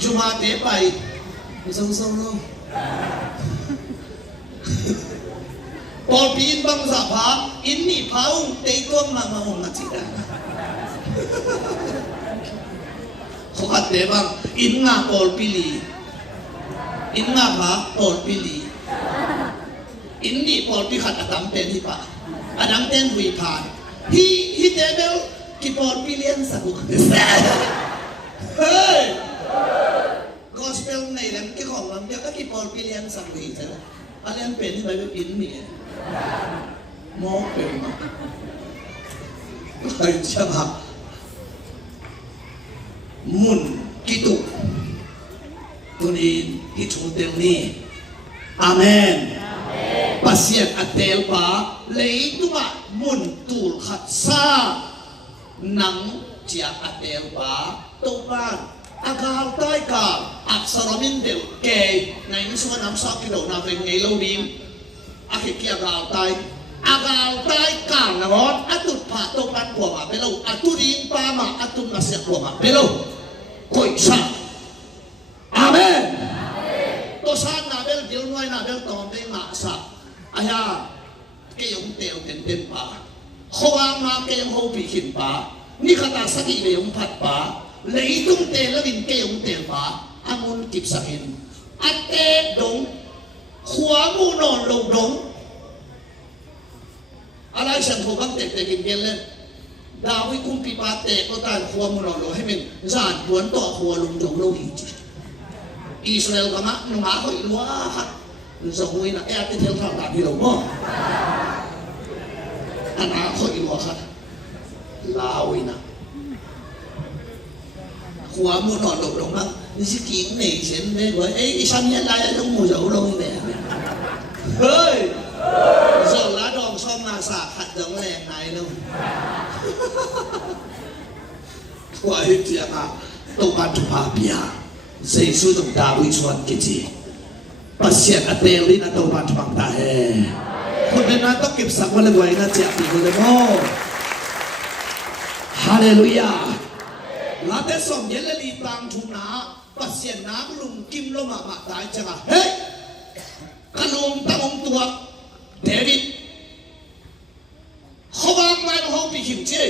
Juma te pai sâu sâu luôn Paul pin bang sa pa inni paung te ko ma ma chi da ko at de bang in nga Paul pili in nga pa Paul pili inni Paul pi khat adam ten hi pa adam ten hui pa hi devil ki Paul pilian sa ko hey gospel này làm cáiของlàm cho các cái Paul pilian sa hui thế alian pen hi bai in mi mó pen ma ai cha ha mun kitu tunin kitu del ni amen pasien atel pa lấy tu ma mun tul khat sa nang chia atel pa to ban agal tai ka aksaramin del ke ngai ni suan nam sa ki do na ven ngai lo dim akhi ki agal tai ka na ron atut pa to ban kwa ma belo aturin pa ma atun na se kwa ma belo koi sa amen to san na bel dil noi na bel tom de ma sa aya ke yong teo ten pa khoa ma ke yong ho pi khin pa ni khata saki le yong phat pa lấy tung tiền là mình kêu tiền phá amun kịp sakin ate dong khóa mu non lồng dong alai sang khô băng tệ tệ kinh lên đào với cung pi ba tệ có tan khóa mu non lồng hay mình giản cuốn tọa khóa lồng dong lâu hi Israel cả má nó má hội lúa hạt rồi người là e cái theo thảo đạo đi đâu không anh á hội lúa hạt lao na khóa mua nọ đổ đồng lắm chỉ kiếm này xem đây với ấy xanh nhá lại trong mùa dầu đâu vậy ơi giờ lá đòn xong là xả hạt giống lẹn này đâu khóa hết chuyện à tôi bắt chụp bà bia giấy số đồng đào uy xuân cái gì bác sĩ ở đây đi là tôi bắt chụp bằng ta hèคนเป็นนั้นต้องเก็บสักวันละไว้นะเจ้าปีคนเลยโม่ฮาเลลูยาลาเตสอมเยลลีตังทุนาปัสเซียนน้ำลุมกิมลมามาตายจังเฮ้ยขนมตั้งตัวเดวิดเขาวางไม้เขาปีขิมเจ้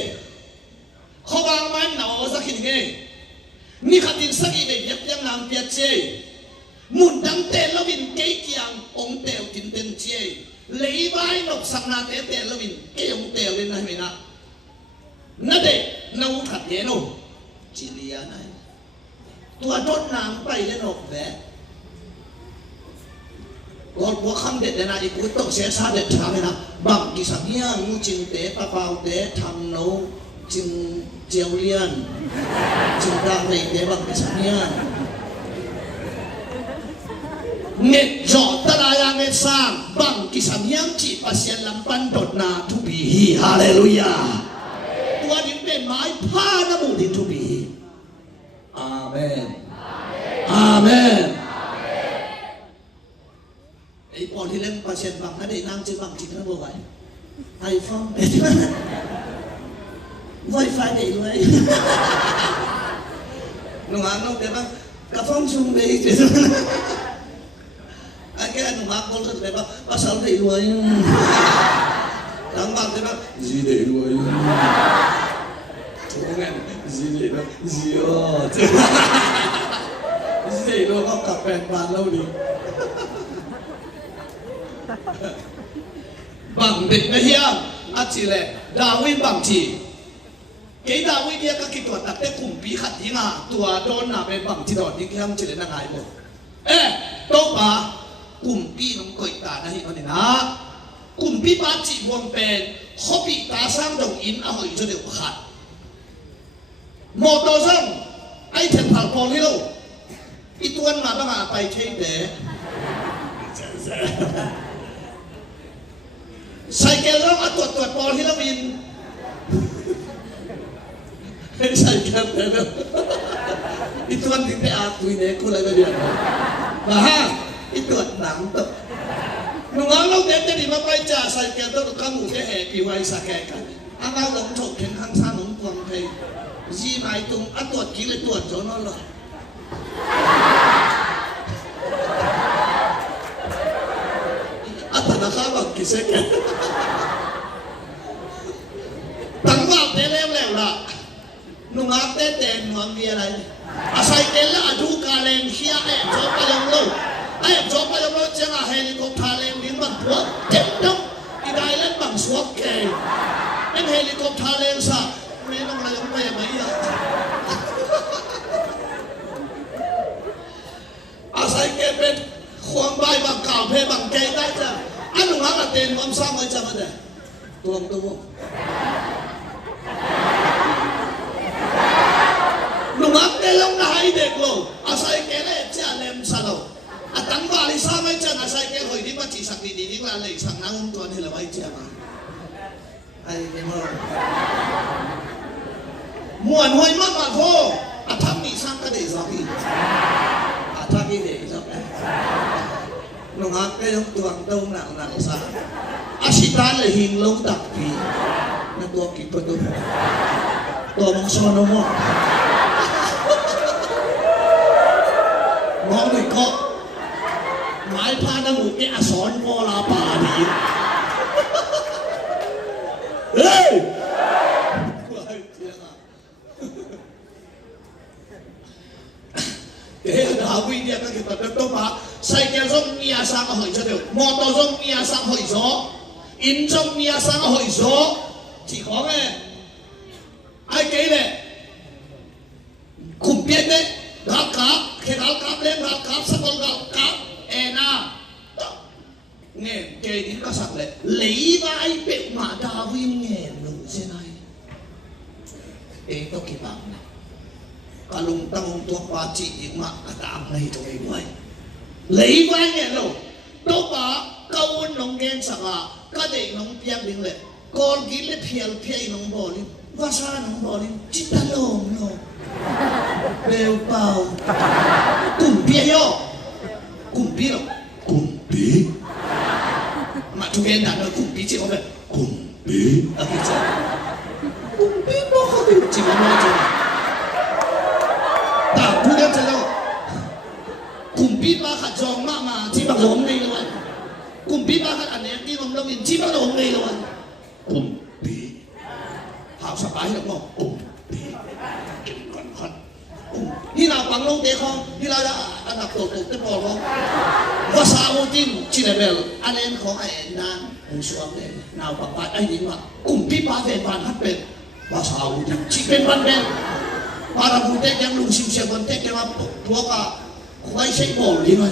เขาวางไม้หนาวสักขินเงนี่ขัดดินสักอีเดียบยังนำเปียเจ้หมุนดังเตลวินเกี่ยงองเตลตินเตนเจ้lấy vai nọc sang na té té là mình cái ông tèo lên này mình ạ nó để nấu thật dễ đâu chỉ lia này tua chốt nàng bay lên nộp vé còn có khăm để này cũng tổng sẽ xa để trả mình ạ bằng cái sản nhá ngu chừng té pa bao té thầm nấu chừng treo liên chừng đang về té bằng cái sản nhá nghệ rõ ta là nghệ sang bằng cái sản hiếm chỉ và sẽ làm ban đột na thu bì hi hallelujah tua những bên mái pha nó mù thì thu bì hi amen amen ấy bỏ thì lên và sẽ bằng nó để năng chứ bằng chỉ nó vô vậy hay phong để chứ wifi để vậy đúng không nó để bằng cả phong xuống đây chứ anh cái anh mặc con thật đẹp bác sao để đuôi đáng bằng thế bác gì để đuôi chú nghe gì để đâu gì gì để đâu không cặp bèn bàn lâu đi bằng định nó hiang anh chỉ là David bằng chỉ cái David kia các cái tuột đặt cái cùng bí khát tiếng à tua đón là bên bằng chỉ đòn những cái ham chỉ là ngài một ê tốt mà cùng pi nông cội ta na hi anh na cùng pi ba chỉ buông pen khó bị ta sang đồng in à hỏi cho điều khát một đồ rằng ai thèm thảo phong hi đâu ít tuần mà nó mà bay chơi để sai kêu nó à tuột tuột phong hi đâu in sai kêu thế đâu ít tuần thì à tụi này cô lại bây giờ và ha ít tuột nắng tập nung áo lúc đến thì mà quay trả sai kêu tôi được căng ngủ cái hè kỳ quay sa kẹt cả anh áo đóng trộn khiến khăn sa đóng quần thầy gì mai tung ăn tuột kỹ lại tuột cho nó rồi กี่เซกันตั้งว่าเตะแล้วล่ะนุ่งอาเตะเตะนุ่งมีอะไรอาศัยเตะแล้วดูการเล่นเชียร์จบไปยังโลจบไปยังโลจะมาเฮลิคอปเตอร์เล่นดิ้งบังหัวเจ็บน้องอีได้เล่นบังสวกเกย์เล่นเฮลิคอปเตอร์เล่นซะไม่ต้องอะไรยังไม่ยังไม่ยังอาศัยเกย์เป็นความใบบังกล่าวเพย์บังเกย์ได้จ้ะอันนุ่งอาเตะนุ่งซ้ำไว้จะมาเด้ตัวนุ่งอาเตะลงได้เด็กโลอาศัยเกย์เล่นจะเล่นซะโลอาตั้งบาลิซาไม่จันอาศัยเกย์หอยที่มาจีสักดีนี่กลางเลยสักนั่งตัวนี่ละไม่เจ้ามาไอ้เนี่ยม้วนหอยมากมาโถอาทำนี่สร้างก็ได้สักทีอาทำนี่ได้สักนุ่งอาเกย์ตัวตรงหนังซะอาชิตาเลยหิงลงตักพีนั่นตัวกินประตูตัวมังสอนมองไปก็หมายพานามุกเนี่ยสอนวอลาปาดีเฮ้ยเฮ้ยดาวิดเนี่ยก็คือตัดต้นมาใส่เกลือมีอาสังหอยเฉลียวมอเตอร์มีอาสังหอยโซอินจงมีอาสังหอยโซที่ของเนี่ยไอ้เกย์เนี่ยคุมเปียกเนี่ยรักกับเขตรักกับเล่นรักกับสักคนรักกับเอ็น่าเนี่ยเกย์นี่ก็สักเลยหลีไปเป็ดมาดาวินเนี่ยหนูเช่นไรต้องกี่บางนะกะลุงตั้งตัวปาจีอีกมากตามในตัวเองไว้หลีไปเนี่ยลูกตัวปาเกาวนน้องเกณฑ์สักก็เด็กน้องเปียกดิ้งเลยก่อนกินเลยเพียน้องบอลนี่ว่าซาน้องบอลนี่จิตตลงเนาะเบลเป่ากลุ่มเปียโยกลุ่มปีหรอกลุ่มปีมาทุกเย็นด่านเรากลุ่มปีจีบเขาแบบกลุ่มปีอะไรจ้ะกลุ่มปีบอกเขาเป็นจีบเขาไม่จริงแต่พูดแล้วจะเล่ากลุ่มปีมาขัดจองมาจีบเขาหลงในละวันกลุ่มปีมาขัดอันนี้ที่เราเป็นจีบเขาหลงในละวันกลุ่มปีหาสบายแล้วก็กลุ่มปีเก่งกันขัดที่เราฟังลงเตะของที่เราจะอันดับตัวเตะบอลของภาษาโอตินชิเลเบลอันนี้ของไอ้นานผู้สวมเนี่ยนาวปักปัดไอ้ยิงว่ากลุ่มปีมาเป็นพันฮัตเป็นภาษาโอตินชิเป็นพันเป็นปาราบูเตยังลุงซิมเซบันเตยังว่าพวกก็ควายใช้บอลดีไหม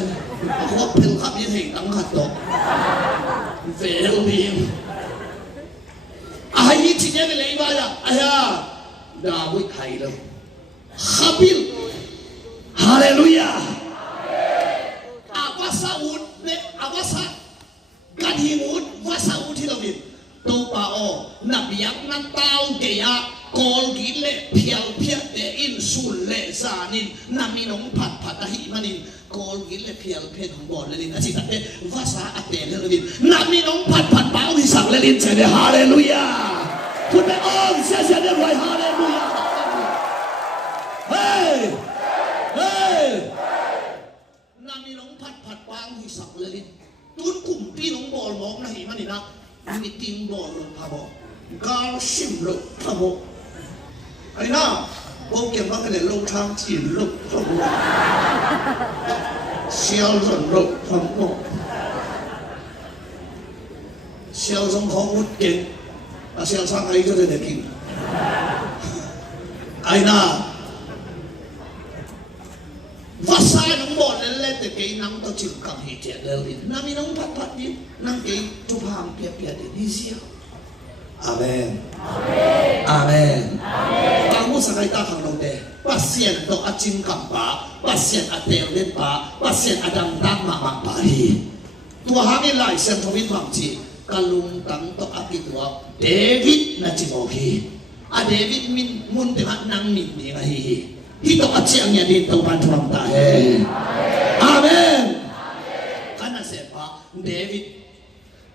พวกเพลขับยังเห็นตั้งขัดตกเฟลดีไอ้ยี่ที่เนี่ยเป็นอะไรบ้างไอ้ยาดาวิดไทยเลยHabil, Haleluya. Apa saud, apa sa, kadimud, wasaud hilangin. Topao, nabiyak ng tao kaya kol gile, pial de insul le zanin, naminong patpatahi manin, kol gile pial ng bol lelin. Asi tate wasa ate lelin, naminong patpatpao isang lelin sede. Haleluya. Put on siya sede boy. Haleluya. Hey! Nami nong pat pang hisak lelin. Tun kumpi nong bol mong nahi manina. Meeting bol nong pabo. Gal sim lo pabo. Ay na, bong kiam bang kene long chang chin lo pabo. Xiao zhen lo pabo. Xiao zhen hong ut ken. Xiao sang ay cho de king. Ay na. Vasa nong bol lele te kay nang to chil kam hi che lele nami nong pat ni nang kay tu pham pia di sia Amen Amen Amen sa kay ta khang lo te pasien to achin kam pa pasien atel den pa pasien adang dang ma pa hi tua hangin lai sen thobin phang chi kalung tang to akitwa David na chimohi a David min mun te nang min ni nga hi Hito at siyang niya dito bantuang tayo. Amen. Kana sepa, David.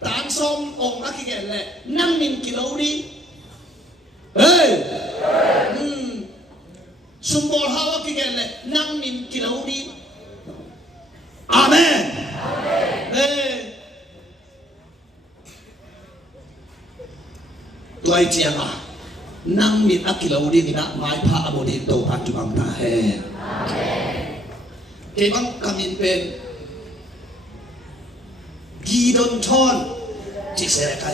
Tansom ong nakikele, nang min kilawri. Hey! Sumbol hawa kikele, nang min kilawri. Amen. Hey! ตัวเจียงอ่ะนั่งมีอักกิโลดีนี่นะไม้พระอโมดินโตปัจจุบันตาแห่เก็บังกามินเป็นกีดอนชอนจิเสกไก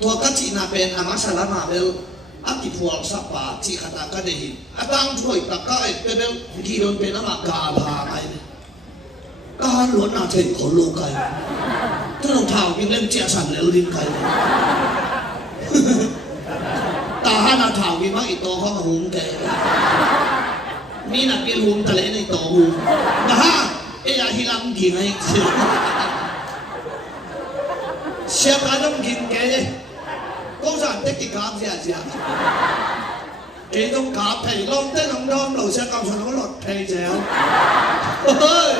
ตัวกัจจินาเป็นอามาสลามาเบลอักกิพวงสัปปะจิขตากระเดียอาตังช่วยตะก้าเบลกีดอนเป็นอามากาลาไงการหลวนอาเทนคนโลกไกถ้าเราเท้ากินเล่นเจ้าสันเหลวลิ้นไกตาหน้าเท้ากินมาอีกตัวเขามาหุงแกมีนักกินหุงทะเลในตัวหุงนะฮะเอ้ยฮิลัมกินไงเสียการต้องกินแกเลยก็สั่งเด็กกินกาบเสียแกต้องกาบไผ่ลองเต้นลองดอมเราเสียกาบฉันก็หลดไผ่แจ๋วเฮ้ย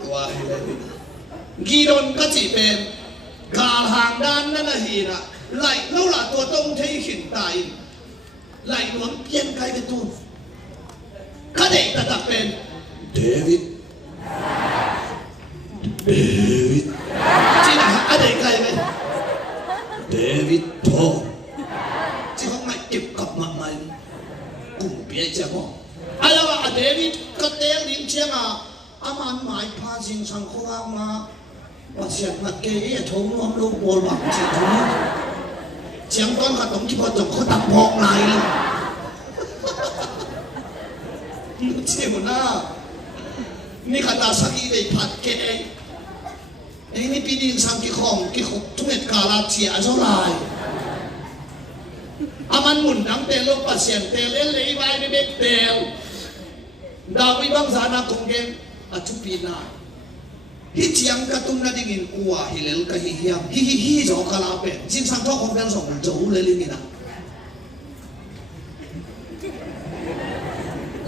ตัวอะไรกีดอนก็จีเป็นกาหางด้านนั่นนะฮีนะไหลแล้วล่ะตัวต้องใช้หินตายไหลหลวงเพี้ยนใครเป็นตัวข้าเด็กแต่ตักเป็นเดวิดจริงนะข้าเด็กใครเป็นเดวิดโตที่เขาไม่เก็บกับมาใหม่กลุ่มเปียจะบอกอะไรวะเดวิดก็เตะลิ้นเชียงอ่ะอามันหมายพาสิ่งสังขวามาว่าเสียงนักเกย์ทงน้องลูกบอลหวังเสียงนี้เสียงต้นขนมที่พอจบเขาตักพองไหนเลยเชี่ยวนะนี่ขนาดสักอีได้ผัดเกย์ไอ้นี่ปีนี้สังกี่ของทุกเหตุการณ์เสียเท่าไรอามันหมุนดังเตลปัสเซียนเตลเล่นเลยไปในเบ็ดเตลดาววิบังสานาคงเกมอจุปีนาฮิจิยังกระตุ้นนั่นดิ่งกัวฮิเลลกะฮิฮิยมฮิจอกลาเป็นจินสังทอของเป็นสองโจเลยลิงินะ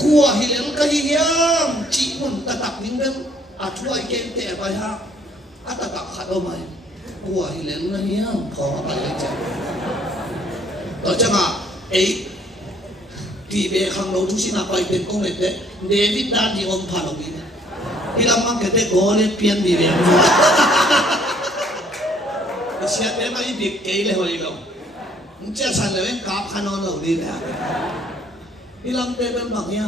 กัวฮิเลลกะฮิฮิยมจีมุนตะตักนิ่งเบลอัช่วยเกมเตะไปฮะอัตตักขัดเอาไหมกัวฮิเลลนะฮิยมขอไปเลยจ้ะต่อจากนั้นไอ้ที่เบคังเราทุกสิ่งไปเป็นกงเล็ดเดวิดด้านที่อมพาลกินที่เรามักจะได้โกเล่เปลี่ยนดีเลยเสียแต่ไม่ดีเกย์เลยหัวเรามึงเจ้าสันเลยกราบขนอนเราดีเลยที่เราเดินเป็นแบบนี้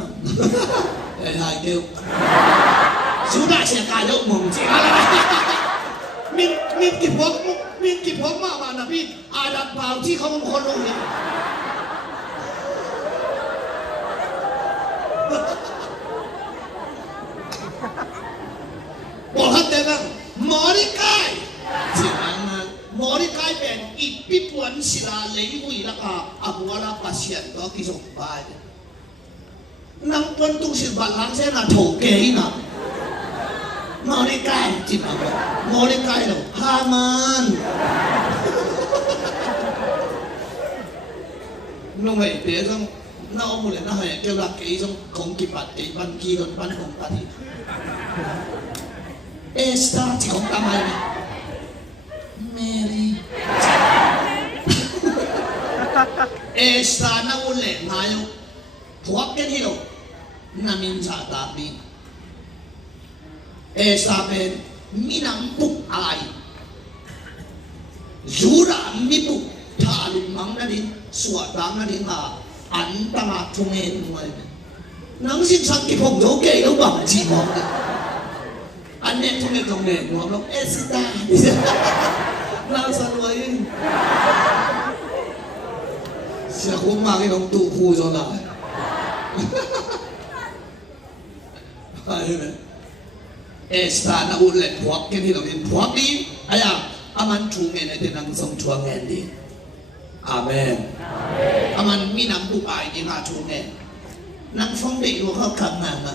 ไอ้ไทยเกี่ยวสุดาเสียกายยกมุมจริงอะไรมีกี่พวกมานะพี่อาดับเปล่าที่เขาเป็นคนลงเนี่ยบอกให้เด็กนะมอริกายใช่ไหมนะมอริกายเป็นอีพิปวนศิลาเลยวุ้ยละก็อาบัวละปัสเซียนก็กิจสมบัตินั่งปนตุสิบัลลังเซน่ะโถเกย์น่ะมอริกายจริงไหมมอริกายเหรอฮามันนุ่มไอ้เดี๋ยวต้องน่าอมุเลยน่าให้เกี่ยวกับเกย์ต้องของกิบัตเกย์บันกีโดนบันของปฏิเอสตาที่ของทำไมเมรี่เอสตาน่าอุ่นเล่นนายกพวกกันที่เรานามินชาตาบีเอสตาเป็นมินังปุกอะไรยูรามิปุกทาลุมังนั่นเองสวดดังนั่นเองอันตมาทุ่งเงินมวยนังสิ่งสังกิพงโยเกย์เขาบังจีมองเลยอันนี้ทุ่งเงินหัวเราเอสตาน่าสลวยเสียคุ้มมากที่น้องตู่คู่จนละเอสตาน่าอุ่นเล่นพวกกันที่เราเป็นพวกนี้ไอ้ยังอามันทุ่งเงินในที่นั่งส่งชัวเงินดีอาเมนอามันมีน้ำบุกไอที่มาทุ่งเงินนั่งฟังเด็กดูเขาขับงานนะ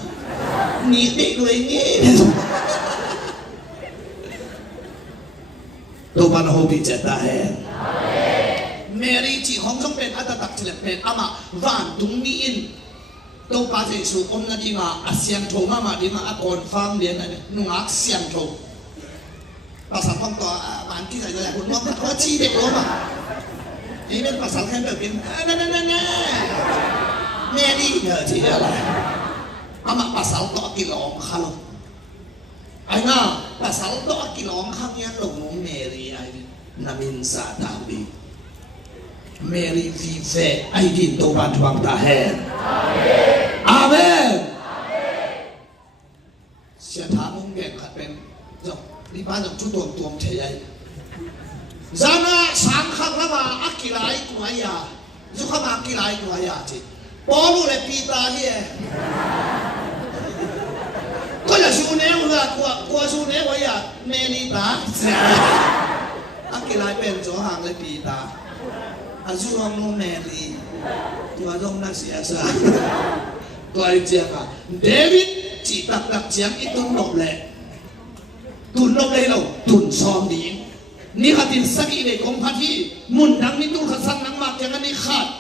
นี่เด็กด้วยงี้ตัวมันโฮบิจัดได้เมรี่จีของต้องเป็นอัตตักจิเลเป็นอามาวันตุงมีอินตัวป้าเจสุอมนาดีมาอาเซียนโทมาดีมาอากอนฟาร์มเลี้ยงอะไรนุ่งอักเซียนโทภาษาพังตัวบ้านที่ไหนอะไรคุณมองเขาชี้เด็กล้มอ่ะนี่เป็นภาษาแค่แบบนี้นั่นเมรี่เธอที่อะไรอามาภาษาต่อกิโลคาร์ล ai na pasal to akilong hangyan lo nung Mary ay namin sa tabi Mary vive ay din to ban tuang tahen amen siya tamong gen kat pen jok di ba jok chu tuom che ai zana sang khang lama akilai kuaya zu khama akilai kuaya chi Paulo le pita hier. Kau ya sune ulah kau sune waya menita. Akilai pen jo hang le pita. Azu long no meli. Tua dong nasiasa. Kau aja ka. David chỉ tak chiang itu nok le. Tun nok le lo tun som di. Ni hatin sagi le kong pati. Mundang ni tu khasang nang mak yang ni khat.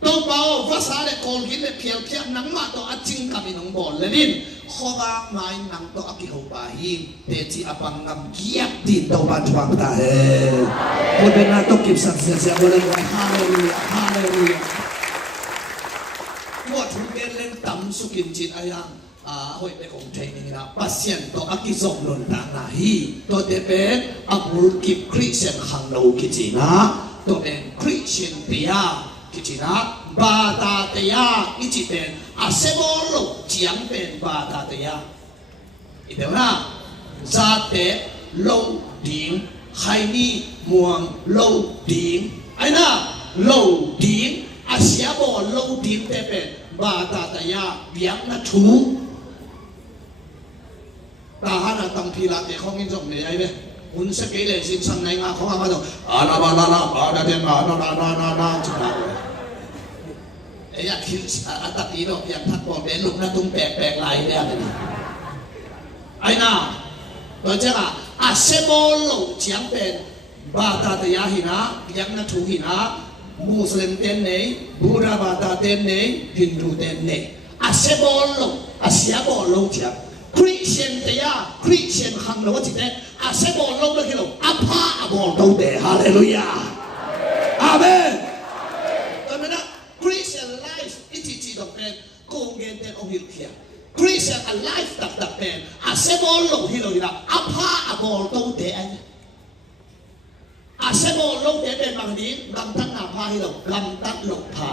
Tao bảo phát xá để còn cái để phiền phiền nắng mà tao ăn chinh cả mình nông bồn lên đi, khó ba mai nắng tao ăn cái hậu bà hiền, để chỉ áp bằng ngầm kiết tin tao ban choang ta hết. Một bên là tao kịp sẵn sàng một lần gọi Hallelujah, Hallelujah. Một chúng bên lên tắm su kim chín ai ăn, hội để cùng thầy mình là patient tao ăn cái dòng luận đảng là hi, tao để bên áp một kịp Christian hàng đầu cái gì na, tao bên Christian bia. Kichina batateya ichiten asebolo chiang pen batateya idena zate lâu tiếng hai ni muang lâu tiếng aina lâu tiếng asiabo lâu tiếng te pen batateya biang na thu ta hana tam phila te khong in jom ne ai be un se ke le sin sang nai nga khong ama do ala ba la la ba da den ma na chunaไอ้ยาคิวอัตติโรยังทักบอกเป็นลูกน่าตุ้งแปลกลายได้เลยไอ้น่าตัวเจ้าอาเซโบโลเฉียงเป็นบาตาตยาหินะยังน่าถูหินะมุสลิมเต้นเนี่ยบูราบาตาเต้นเนี่ยฮินดูเต้นเนี่ยอาเซโบโลอาเซียโบโลเฉียงคริสเตียนเตียคริสเตียนฮังโลว่าจิตเนี่ยอาเซโบโลก็คือเราอาภาอาโบโลเดฮาเลลูยาอาเมนChristian life iti dok pen kung genten o hilkia Christian a life tak pen a sebol lo hilo ila apa abol to de an a sebol lo de pen bang di gam tan na pha hilo gam tat lo pha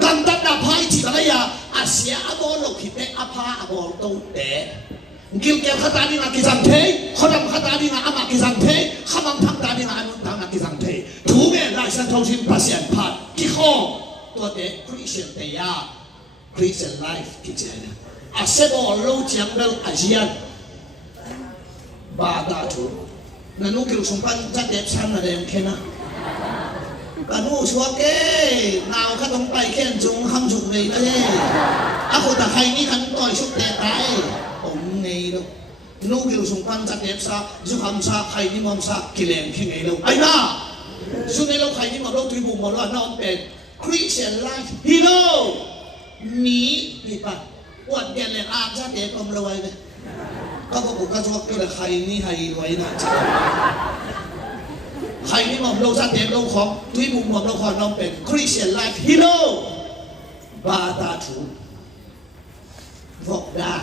gam tat na pha chi ba ya a sia abol lo khite apa abol to de gil kel khata ni na kisang the khodam khata ni na ama kisang the khamam thang ta ni na anun thang na kisang the thu me lai san thau sin pasien phat ki khoตัวเด็กคริสเตียนเตียคริสเตียนไลฟ์กิจเนี่ยอาเซบอลลูเจียงเบลอาเซียนบาดาถูนั่นนู่นคือสมบัติจัดเด็กชั้นอะไรอย่างแค่นั้นนั่นนู่นชัวร์เก้นาวข้าต้องไปแค่จงห้ามจุกเลยนะอาคนตะไคร้นี่ขันต่อยชุดแต่ตายผมไงลูกนู่นคือสมบัติจัดเด็กซาจุกห้ามซาใครนี่มอมซากิเลนขี้ไงลูกไอ้น่าสุดในโลกใครนี่มอมโลกทุยบุ๋มมอมโลกนอนเป็นChristian life hero หนีนี่ปะอวดเดียนเลยอาชาเด็กกำลังเลยก็บอกกูก็ชอบก็ใครนี่ให้รวยนะใครนี่มองเราชาเด็กเราของที่มุมมองเราของน้องเป็น Christian life hero บาตาถูบอกได้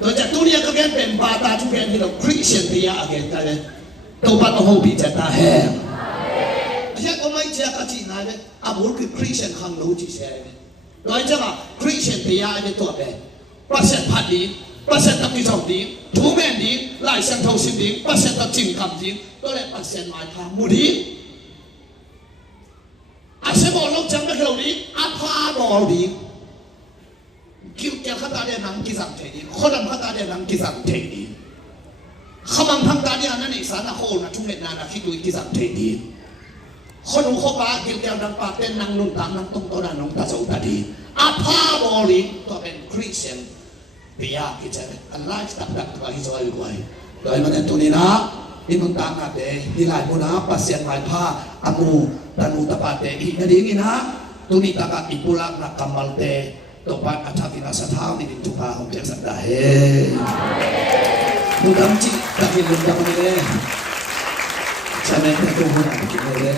ตัวจากตู้นี้ก็เป็นบาตาทุกอย่างที่เรา Christian ที่ยาเกินไปเลยตัวปัตตานีปีจัตตาแห่เช่นก็ไม่เชื่อกันจีนายเลยอาบุลคือคริสเตียนขังรู้จีเช่เลยโดยเฉพาะคริสเตียนที่ยาในตัวเป็นประเสริฐพัดดีประเสริฐตักที่สองดีถูแม่ดีหลายเส้นทางสินดีประเสริฐตักจริงคำจริงก็เลยประเสริฐหมายพามุดีอาเซบอลลงจังไม่เข้าดีอาพาบอลดีคิวแกขัดตาเดียนังกิสังเทดีคนดำขัดตาเดียนังกิสังเทดีขมังทางตาเดียนั่นเองสารนักโหนะทุ่งเม็ดนานะคิดดูกิสังเทดีคนหูเขาปากกินแก้วดังปากเป็นนางนุ่นตามนางต้มโตนานองตาโซตาดีอาภาบอลิตัวเป็นคริสเตียนเปียกิจเนี่ยอันไลฟ์ตักดักตัวที่ซอยรวยโดยมันเป็นตัวนี้นะนี่นุ่นตามนาเดนี่หลายคนนะปัสเซียนหลายผ้าอามูตานูตะปาเตอีนั่นเองนี่นะตัวนี้ตะกัดอิปุลักนักกำมัลเตตัวปันอาชาตินาสถานี่ดิจุภาของเจ้าสันดาเฮนุ่นดำจิตตะกินนุ่นดำนี่เลยฉันเองก็คงไม่ได้กินเลย